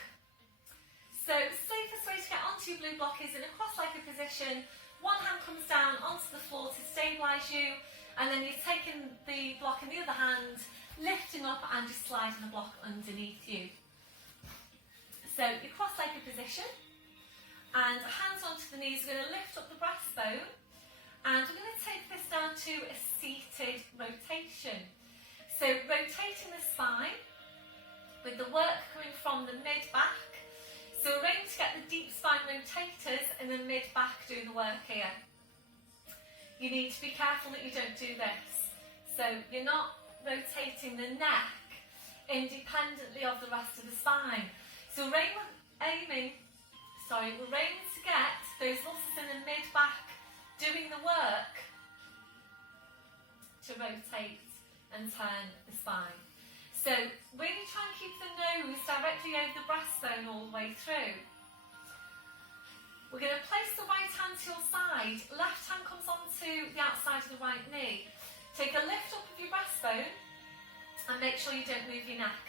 So the safest way to get onto your blue block is in a cross-legged position. One hand comes down onto the floor to stabilise you, and then you're taking the block in the other hand, lifting up and just sliding the block underneath you. So your cross-legged position, and hands onto the knees. We're going to lift up the breastbone, and we're going to take this down to a seated rotation. So rotating the spine, with the work coming from the mid-back. So we're aiming to get the deep spine rotators in the mid-back doing the work here. You need to be careful that you don't do this. So you're not rotating the neck independently of the rest of the spine. So we're aiming to get those muscles in the mid-back doing the work to rotate and turn the spine. So really try and keep the nose directly over the breastbone all the way through. We're going to place the right hand to your side, left hand comes onto the outside of the right knee. Take a lift up of your breastbone and make sure you don't move your neck.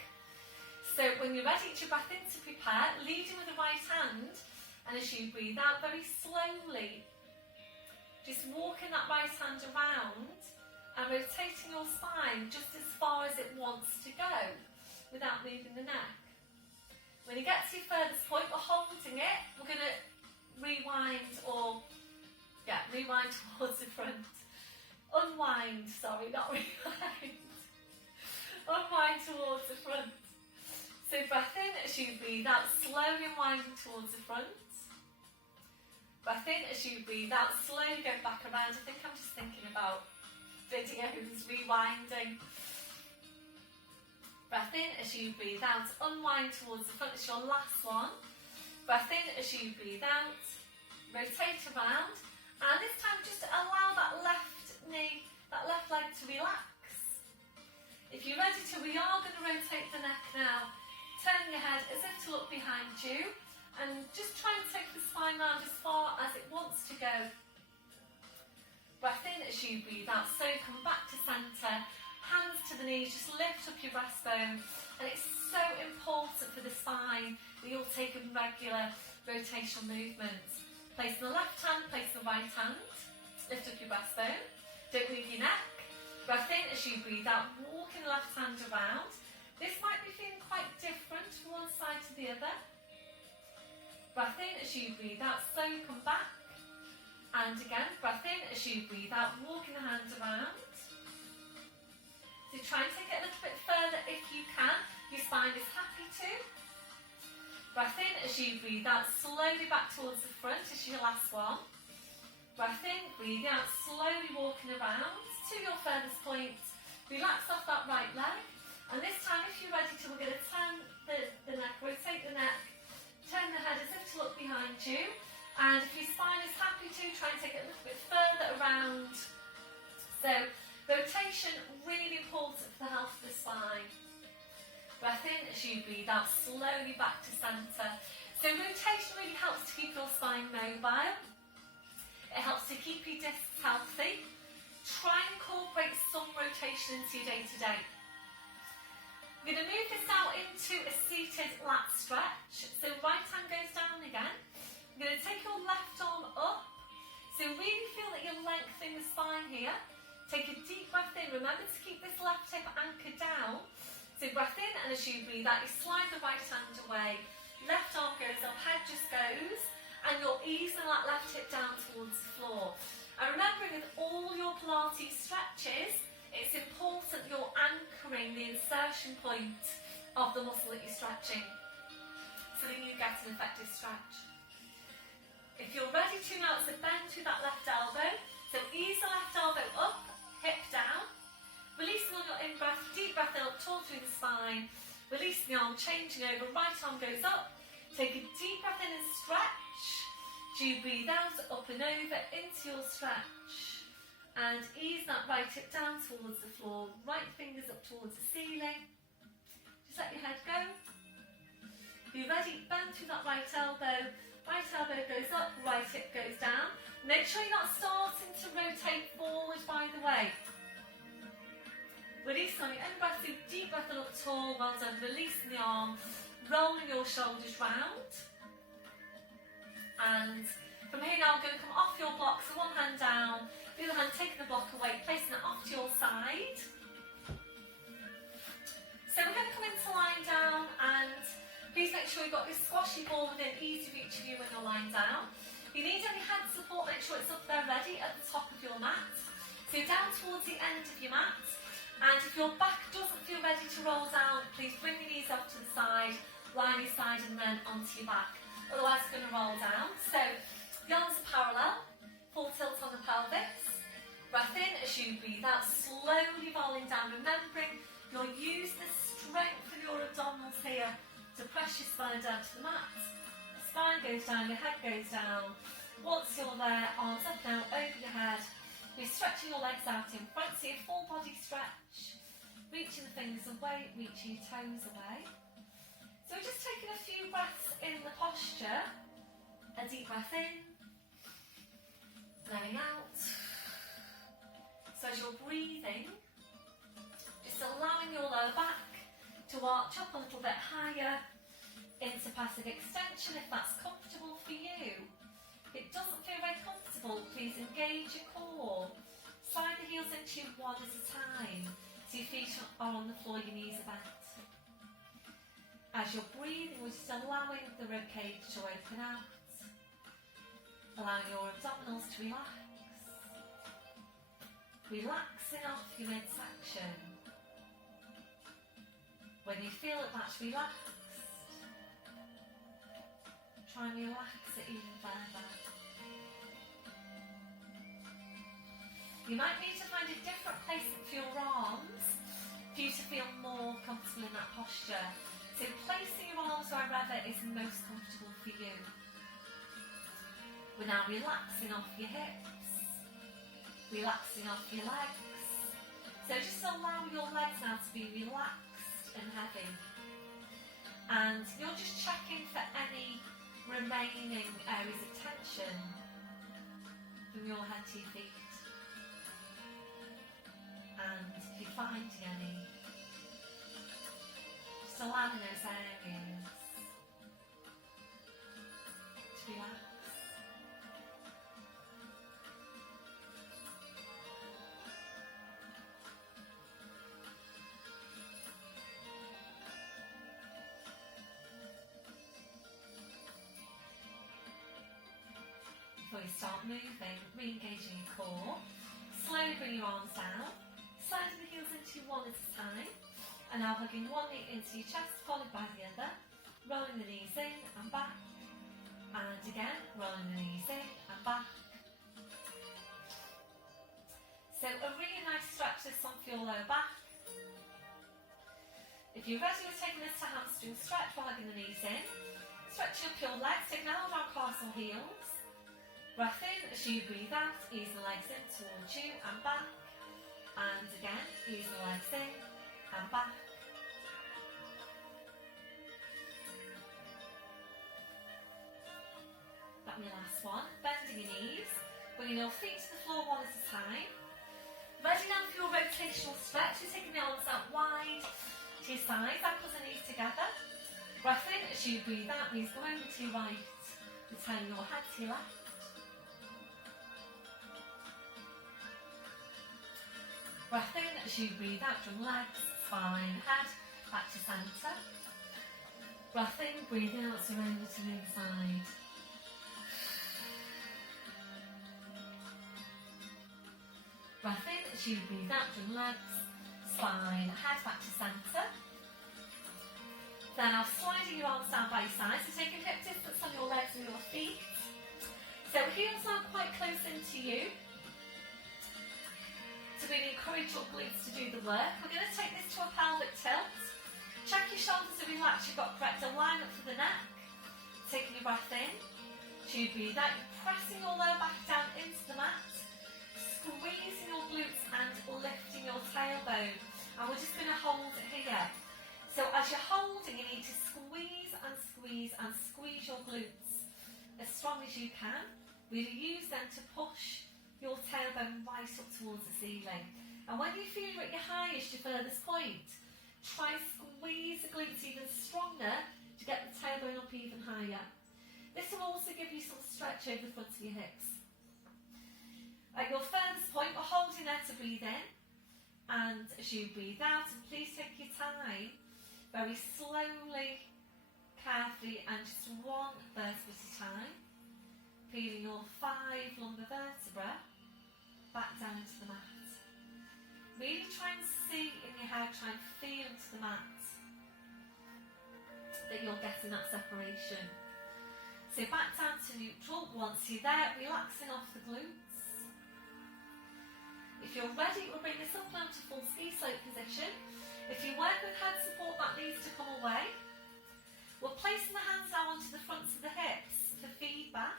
So when you're ready, to breath in to prepare, leading with the right hand, and as you breathe out very slowly, just walking that right hand around and rotating your spine just as far as it wants to go without moving the neck. When you get to your furthest point, we're holding it. We're going to rewind towards the front. Unwind, sorry, not rewind. Unwind towards the front. So breath in as you breathe out, slowly winding towards the front. Breath in as you breathe out, slowly go back around. I think I'm just thinking about videos, rewinding. Breath in as you breathe out, unwind towards the front. It's your last one. Breath in as you breathe out, rotate around, and this time just allow that left knee, that left leg to relax. If you're ready to, we are going to rotate the neck now. Turn your head as if to look behind you, and just try and take the spine round as far as it wants to go. Breath in as you breathe out, so come back to centre, hands to the knees, just lift up your breastbone, and it's so important for the spine that you'll take a regular rotational movement. Place the left hand, place the right hand, lift up your breastbone, don't move your neck. Breath in as you breathe out, walking the left hand around. This might be feeling quite different from one side to the other. Breath in as you breathe out, slowly come back. And again, breath in as you breathe out, walking the hands around. So try and take it a little bit further if you can. Your spine is happy to. Breath in as you breathe out, slowly back towards the front. This is your last one. Breath in, breathe out, slowly walking around to your furthest point. Relax off that right leg. And this time, if you're ready to, we're going to turn the neck, rotate the neck, turn the head as if to look behind you. And if your spine is happy to, try and take it a little bit further around. So, rotation, really important for the health of the spine. Breath in as you breathe out, slowly back to centre. So rotation really helps to keep your spine mobile. It helps to keep your discs healthy. Try and incorporate some rotation into your day-to-day. We're going to move this now into a seated lat stretch. So right hand goes down again. You're going to take your left arm up. So really feel that you're lengthening the spine here. Take a deep breath in. Remember to keep this left hip anchored down. So breath in, and as you breathe out, you slide the right hand away. Left arm goes up, head just goes, and you're easing that left hip down towards the floor. And remembering with all your Pilates stretches, it's important you're anchoring the insertion point of the muscle that you're stretching, so that you get an effective stretch. If you're ready to now, so bend through that left elbow. So ease the left elbow up, hip down. Releasing on your in-breath, deep breath in up, tall through the spine. Releasing the arm, changing over, right arm goes up. Take a deep breath in and stretch. Do you breathe out, up and over, into your stretch. And ease that right hip down towards the floor. Right fingers up towards the ceiling. Just let your head go. If you're ready, bend through that right elbow. Right elbow goes up, right hip goes down. Make sure you're not starting to rotate forward, by the way. Release on your in-breath, do deep breath and up tall, well done. Releasing the arm, rolling your shoulders round. And from here now, I'm going to come off your block, so one hand down, the other hand taking the block away, placing it off to your side. So we're going to come into lying down, and please make sure you've got your squashy ball within easy reach of you when you're lying down. If you need any head support, make sure it's up there ready at the top of your mat. So down towards the end of your mat. And if your back doesn't feel ready to roll down, please bring your knees off to the side, lie on your side and then onto your back. Otherwise it's going to roll down. So the arms are parallel, full tilt on the pelvis. Breath in as you breathe out, slowly rolling down, remembering you'll use the strength of your abdominals here to press your spine down to the mat. The spine goes down, your head goes down. Once you're there, arms up now, over your head. You're stretching your legs out in front, so your full body stretch. Reaching the fingers away, reaching your toes away. So we're just taking a few breaths in the posture. A deep breath in, blowing out. So as you're breathing, just allowing your lower back to arch up a little bit higher into passive extension if that's comfortable for you. If it doesn't feel very comfortable, please engage your core. Slide the heels into you one at a time. So your feet are on the floor, your knees are bent. As you're breathing, we're just allowing the ribcage to open out. Allowing your abdominals to relax. Relaxing off your midsection. When you feel that that's relaxed, try and relax it even further. You might need to find a different place for your arms for you to feel more comfortable in that posture. So placing your arms wherever is most comfortable for you. We're now relaxing off your hips, relaxing off your legs. So just allow your legs now to be relaxed and heavy. And you're just checking for any remaining areas of tension from your head to your feet. And if you're finding any, just allowing those areas to relax. Before you start moving, re-engaging your core, slowly bring your arms down. Sliding the heels into one at a time, and now hugging one knee into your chest, followed by the other, rolling the knees in and back, and again, rolling the knees in and back. So a really nice stretch this one for your lower back. If you're ready, we're taking this to hamstring stretch, while hugging the knees in, stretching up your legs, taking out our calves or heels. Breath in as you breathe out, ease the legs in towards you and back. And again, ease the legs in and back. Back your last one. Bending your knees, bringing your feet to the floor one at a time. Ready now for your rotational stretch. You're taking the arms out wide to your sides, ankles and knees together. Breath in as you breathe out, knees go over to your right, returning your head to your left. Breath in as you breathe out, from legs, spine, head, back to centre. Breath in, breathing out, surrender to the other side. Breath in as you breathe out, from legs, spine, head, back to centre. Then now sliding your arms down by your sides, so taking hip distance on your legs and your feet. So heels are quite close into you, to really encourage your glutes to do the work. We're going to take this to a pelvic tilt. Check your shoulders are relaxed, you've got correct alignment for the neck. Taking your breath in. As you breathe out, you're pressing your lower back down into the mat, squeezing your glutes and lifting your tailbone. And we're just going to hold it here. So as you're holding, you need to squeeze and squeeze and squeeze your glutes as strong as you can. Really use them to push your tailbone right up towards the ceiling. And when you feel you're at your highest, your furthest point, try squeeze the glutes even stronger to get the tailbone up even higher. This will also give you some stretch over the front of your hips. At your furthest point, we're holding there to breathe in. And as you breathe out, and please take your time, very slowly, carefully, and just one vertebra at a time. Feeling your 5 lumbar vertebrae back down into the mat. really try and see in your head, try and feel into the mat that you're getting that separation. So back down to neutral. Once you're there, relaxing off the glutes. If you're ready, we'll bring this up now to full ski slope position. If you work with head support, that needs to come away. We're placing the hands now onto the fronts of the hips for feedback.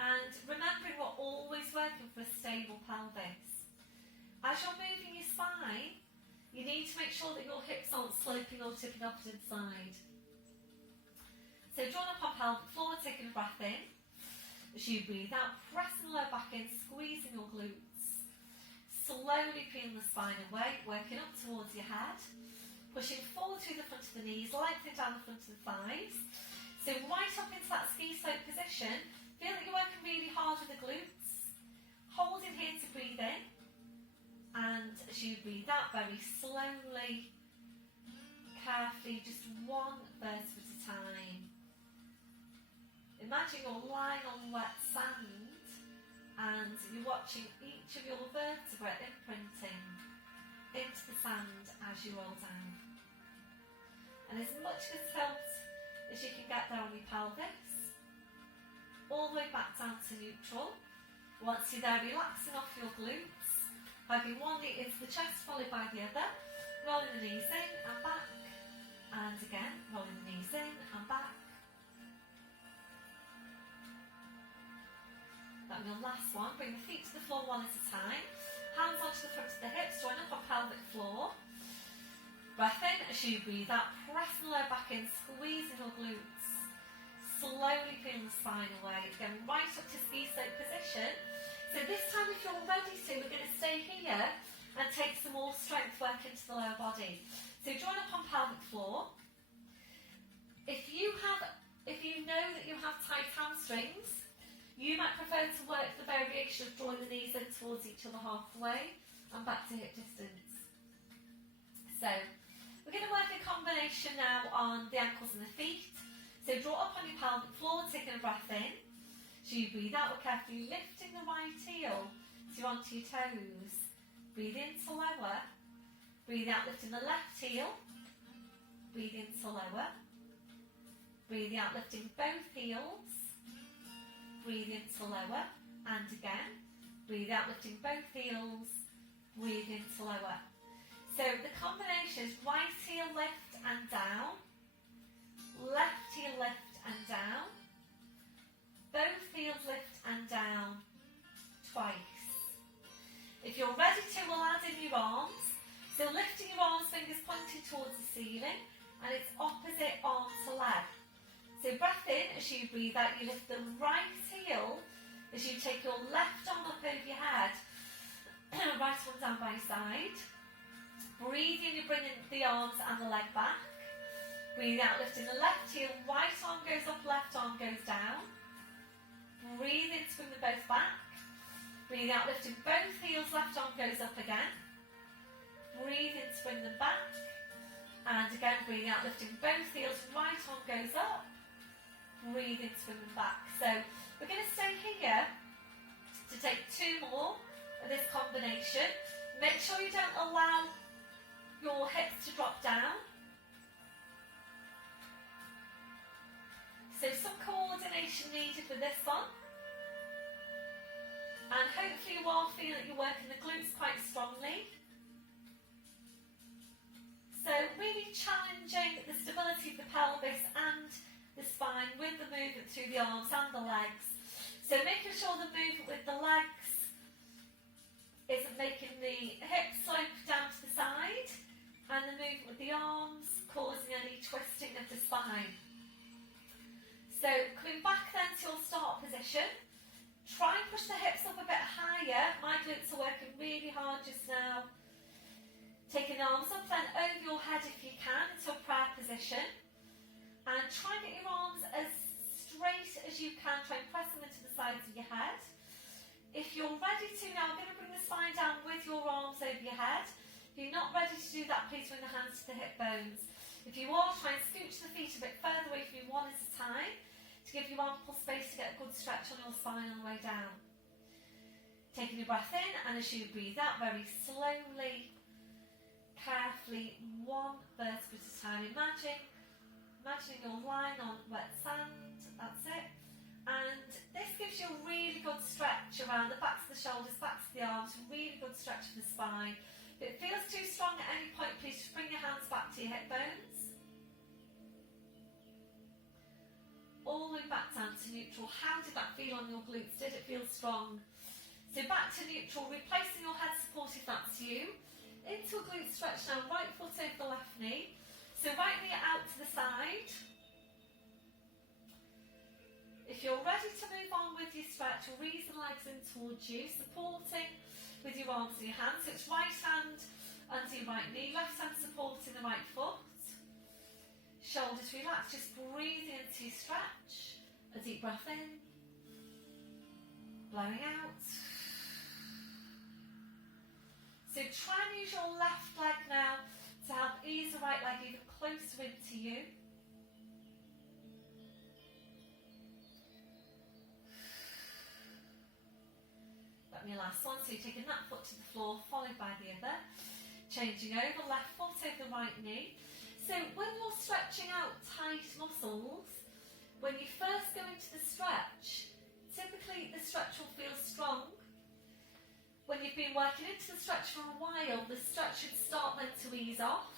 And remembering we're always working for a stable pelvis. As you're moving your spine, you need to make sure that your hips aren't sloping or tipping up to the side. So drawn up on pelvic floor, taking a breath in. As you breathe out, pressing the lower back in, squeezing your glutes. Slowly peeling the spine away, working up towards your head. Pushing forward through the front of the knees, lengthening down the front of the thighs. So right up into that ski slope position. Feel that you're working really hard with the glutes. Holding here to breathe in. And as you breathe out, very slowly, carefully, just one vertebra at a time. Imagine you're lying on wet sand and you're watching each of your vertebrae imprinting into the sand as you roll down. And as much of a tilt as you can get there on your pelvis, all the way back down to neutral. Once you're there, relaxing off your glutes, hugging one knee into the chest, followed by the other, rolling the knees in and back, and again, rolling the knees in and back. That'll be your last one. Bring the feet to the floor one at a time. Hands onto the front of the hips, join up on pelvic floor. Breath in as you breathe out, pressing the lower back in, squeezing your glutes. Slowly peeling the spine away, going right up to ski slope position. So this time, if you're ready to, we're going to stay here and take some more strength work into the lower body. So join up on pelvic floor. If you know that you have tight hamstrings, you might prefer to work the variation of drawing the knees in towards each other halfway and back to hip distance. So we're going to work a combination now on the ankles and the feet. So draw up on your pelvic floor, taking a breath in. So you breathe out, we're carefully lifting the right heel to onto your toes. Breathe in to lower. Breathe out, lifting the left heel. Breathe in to lower. Breathe out, lifting both heels. Breathe in to lower. And again. Breathe out, lifting both heels. Breathe in to lower. So the combination is right heel lift and down. Left heel lift and down. Both heels lift and down twice. If you're ready to, we'll add in your arms. So lifting your arms, fingers pointing towards the ceiling, and it's opposite arm to leg. So breath in as you breathe out, you lift the right heel as you take your left arm up over your head, right one down by your side. Breathe in, you're bringing the arms and the leg back. Breathe out, lifting the left heel, right arm goes up, left arm goes down. Breathe in to bring them both back. Breathe out, lifting both heels, left arm goes up again. Breathe in to bring them back. And again, breathing out, lifting both heels, right arm goes up. Breathe in to bring them back. So we're going to stay here to take two more of this combination. Make sure you don't allow your hips to drop down. So some coordination needed with this one. And hopefully you are feeling that you're working the glutes quite strongly. So really challenging the stability of the pelvis and the spine with the movement through the arms and the legs. So making sure the movement with the legs isn't making the hips slope down to the side, and the movement with the arms causing any twisting of the spine. So coming back then to your start position, try and push the hips up a bit higher. My glutes are working really hard just now. Taking the arms up then over your head if you can into a prayer position. And try and get your arms as straight as you can. Try and press them into the sides of your head. If you're ready to now, I'm going to bring the spine down with your arms over your head. If you're not ready to do that, please bring the hands to the hip bones. If you are, try and scooch the feet a bit further away from you one at a time to give you ample space to get a good stretch on your spine on the way down. Taking your breath in, and as you breathe out, very slowly, carefully, one vertebra at a time. Imagining you're lying on wet sand, that's it. And this gives you a really good stretch around the backs of the shoulders, backs of the arms, really good stretch for the spine. If it feels too strong at any point, please just bring your hands back to your hip bones. All the way back down to neutral. How did that feel on your glutes? Did it feel strong? So back to neutral, replacing your head support if that's you. Into a glute stretch now, right foot over the left knee. So right knee out to the side. If you're ready to move on with your stretch, raise the legs in towards you, supporting with your arms and your hands. So it's right hand under your right knee, left hand supporting the right foot. Shoulders relaxed, just breathe into your stretch. A deep breath in. Blowing out. So try and use your left leg now to help ease the right leg even closer into you. That'll be your last one. So you're taking that foot to the floor, followed by the other. Changing over, left foot over the right knee. So when you're stretching out tight muscles, when you first go into the stretch, typically the stretch will feel strong. When you've been working into the stretch for a while, the stretch should start then to ease off.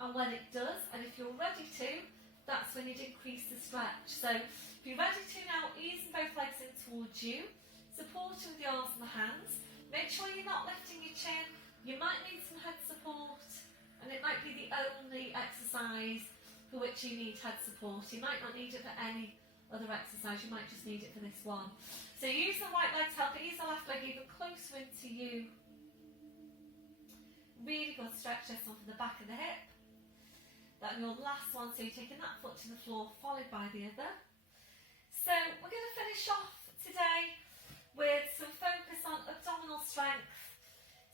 And when it does, and if you're ready to, that's when you'd increase the stretch. So if you're ready to now, easing both legs in towards you, supporting with the arms and the hands. Make sure you're not lifting your chin. You might need some head support, and it might be the only exercise for which you need head support. You might not need it for any other exercise, you might just need it for this one. So use the right leg to help ease the left leg even closer into you. Really good stretch just off the back of the hip. That's your last one, so you're taking that foot to the floor, followed by the other. So we're going to finish off today with some focus on abdominal strength.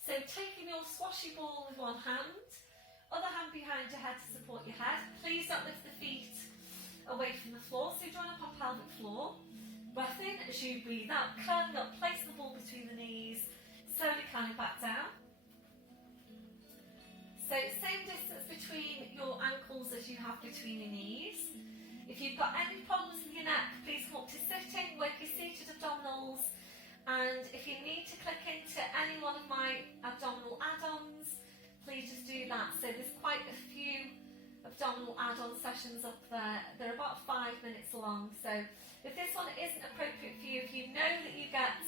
So taking your squashy ball with one hand, other hand behind your head to support your head. Please don't lift the feet away from the floor, so join up on pelvic floor. Breath in as you breathe out, curling up, placing the ball between the knees, slowly curling back down. So same distance between your ankles as you have between your knees. If you've got any problems with your neck, please come up to sitting, work your seated abdominals, and if you need to click into any one of my abdominal add-ons, please just do that. So there's quite a few abdominal add-on sessions up there. They're about 5 minutes long. So if this one isn't appropriate for you, if you know that you get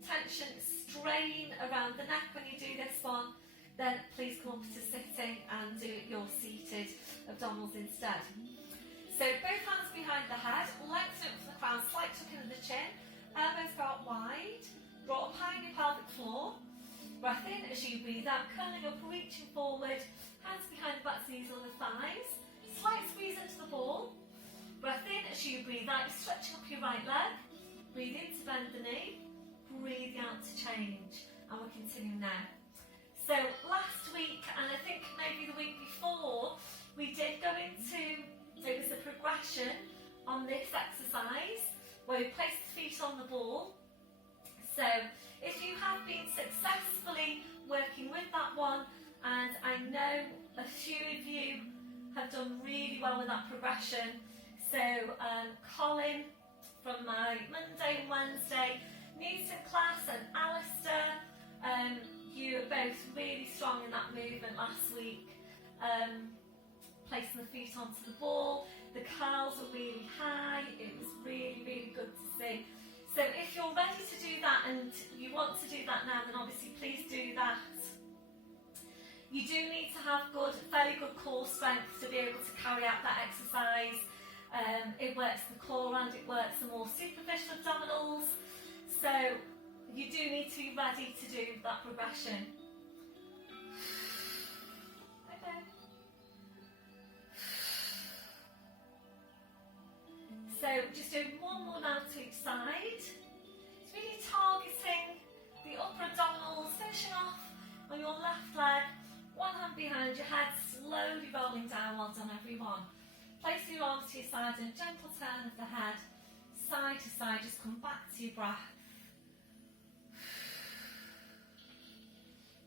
tension, strain around the neck when you do this one, then please come up to sitting and do your seated abdominals instead. So both hands behind the head, lengthen up from the crown, slight tuck into the chin, elbows go out wide, draw up high in your pelvic floor. Breath in as you breathe out, curling up, reaching forward, hands behind the butts, knees, on the thighs. Slight squeeze into the ball. Breath in as you breathe out, stretching up your right leg. Breathe in to bend the knee. Breathe out to change. And we're continuing now. So last week, and I think maybe the week before, we did go into, it was a progression on this exercise where we placed the feet on the ball. So if you have been successfully working with that one, and I know a few of you have done really well with that progression. So Colin from my Monday and Wednesday Newton class and Alistair, you were both really strong in that movement last week. Placing the feet onto the ball, the curls were really high, it was really, really good to see. So if you're ready to do that and you want to do that now, then obviously please do that. You do need to have fairly good core strength to be able to carry out that exercise. It works the core and it works the more superficial abdominals. So you do need to be ready to do that progression. Okay. So just doing one more now to each side. It's really targeting the upper abdominals, finishing off on your left leg. One hand behind your head, slowly rolling downwards on every one. Place your arms to your side and a gentle turn of the head, side to side. Just come back to your breath.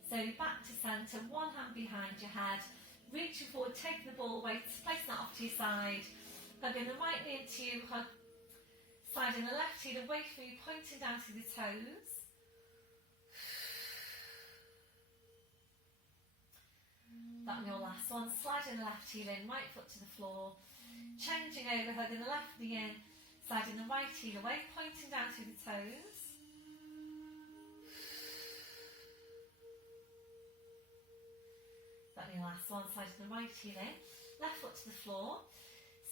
So back to centre, one hand behind your head, reaching forward, taking the ball weight, placing that off to your side, hugging the right knee into you, sliding the left heel away from you, pointing down to the toes. That on your last one, sliding the left heel in, right foot to the floor, changing over, hugging the left knee in, sliding the right heel away, pointing down to the toes. That on your last one, sliding the right heel in, left foot to the floor.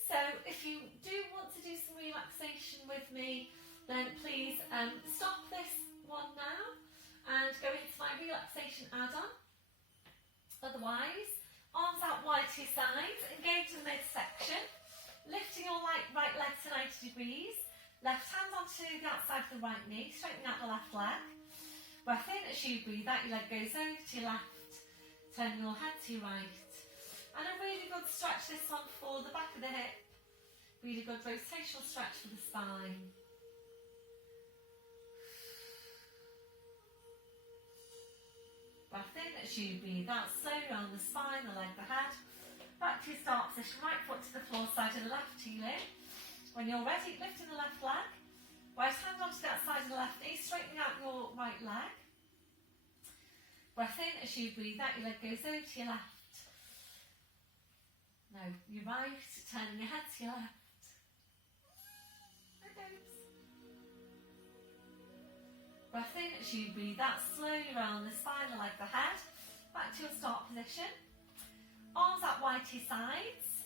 So if you do want to do some relaxation with me, then please stop this one now and go into my relaxation add-on. Otherwise, arms out wide to your sides, engage the midsection, lifting your right leg to 90 degrees, left hand onto the outside of the right knee, straightening out the left leg. Breath in as you breathe out, your leg goes over to your left, turn your head to your right. And a really good stretch this one for the back of the hip, really good rotational stretch for the spine. Breath in as you breathe out, slowly around the spine, the leg, the head. Back to your start position, right foot to the floor, side of the left heel in. When you're ready, lifting the left leg. Right hand onto the outside of the left knee, straightening out your right leg. Breath in as you breathe out, your leg goes over to your left. No, your right, turning your head to your left. There goes. Breath in as you breathe out, slowly around the spine, the leg, the head. Back to your start position. Arms out wide to your sides.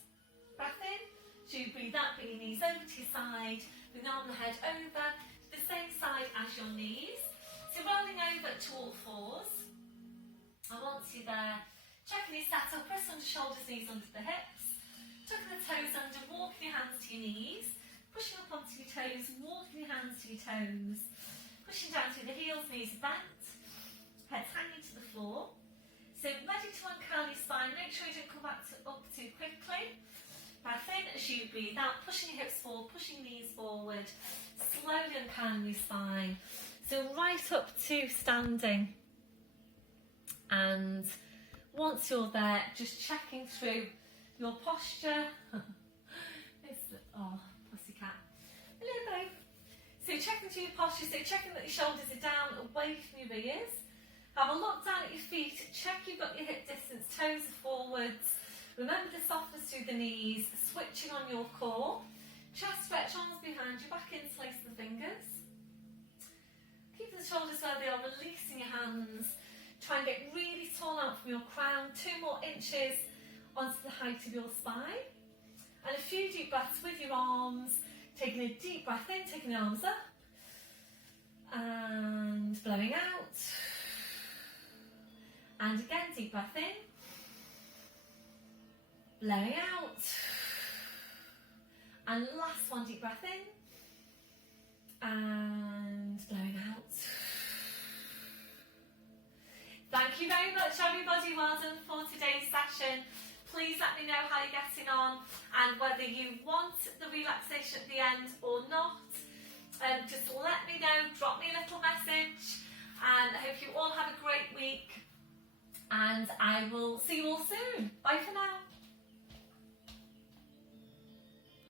Breath in as you breathe out, bring your knees over to your side. Bring the arm and the head over to the same side as your knees. So rolling over to all fours. And once you're there, checking your setup, press under shoulders, knees under the hips. Tucking the toes under, walking your hands to your knees, pushing up onto your toes, walking your hands to your toes, pushing down through the heels, knees bent, heads hanging to the floor. So ready to uncurl your spine, make sure you don't come back up too quickly. Breath in as you breathe out, pushing your hips forward, pushing knees forward, slowly uncurling your spine. So right up to standing. And once you're there, just checking through your posture. Oh, pussycat. Hello, babe. So checking through your posture, so checking that your shoulders are down, away from your ears. Have a look down at your feet, check you've got your hip distance, toes are forwards. Remember the softness through the knees, switching on your core. Chest stretch, arms behind you, back interlace the fingers. Keep the shoulders where they are, releasing your hands. Try and get really tall out from your crown, 2 more inches onto the height of your spine. And a few deep breaths with your arms, taking a deep breath in, taking the arms up, and blowing out. And again, deep breath in, blowing out. And last one, deep breath in, and blowing out. Thank you very much, everybody. Well done for today's session. Please let me know how you're getting on and whether you want the relaxation at the end or not. Just let me know, drop me a little message, and I hope you all have a great week, and I will see you all soon. Bye for now.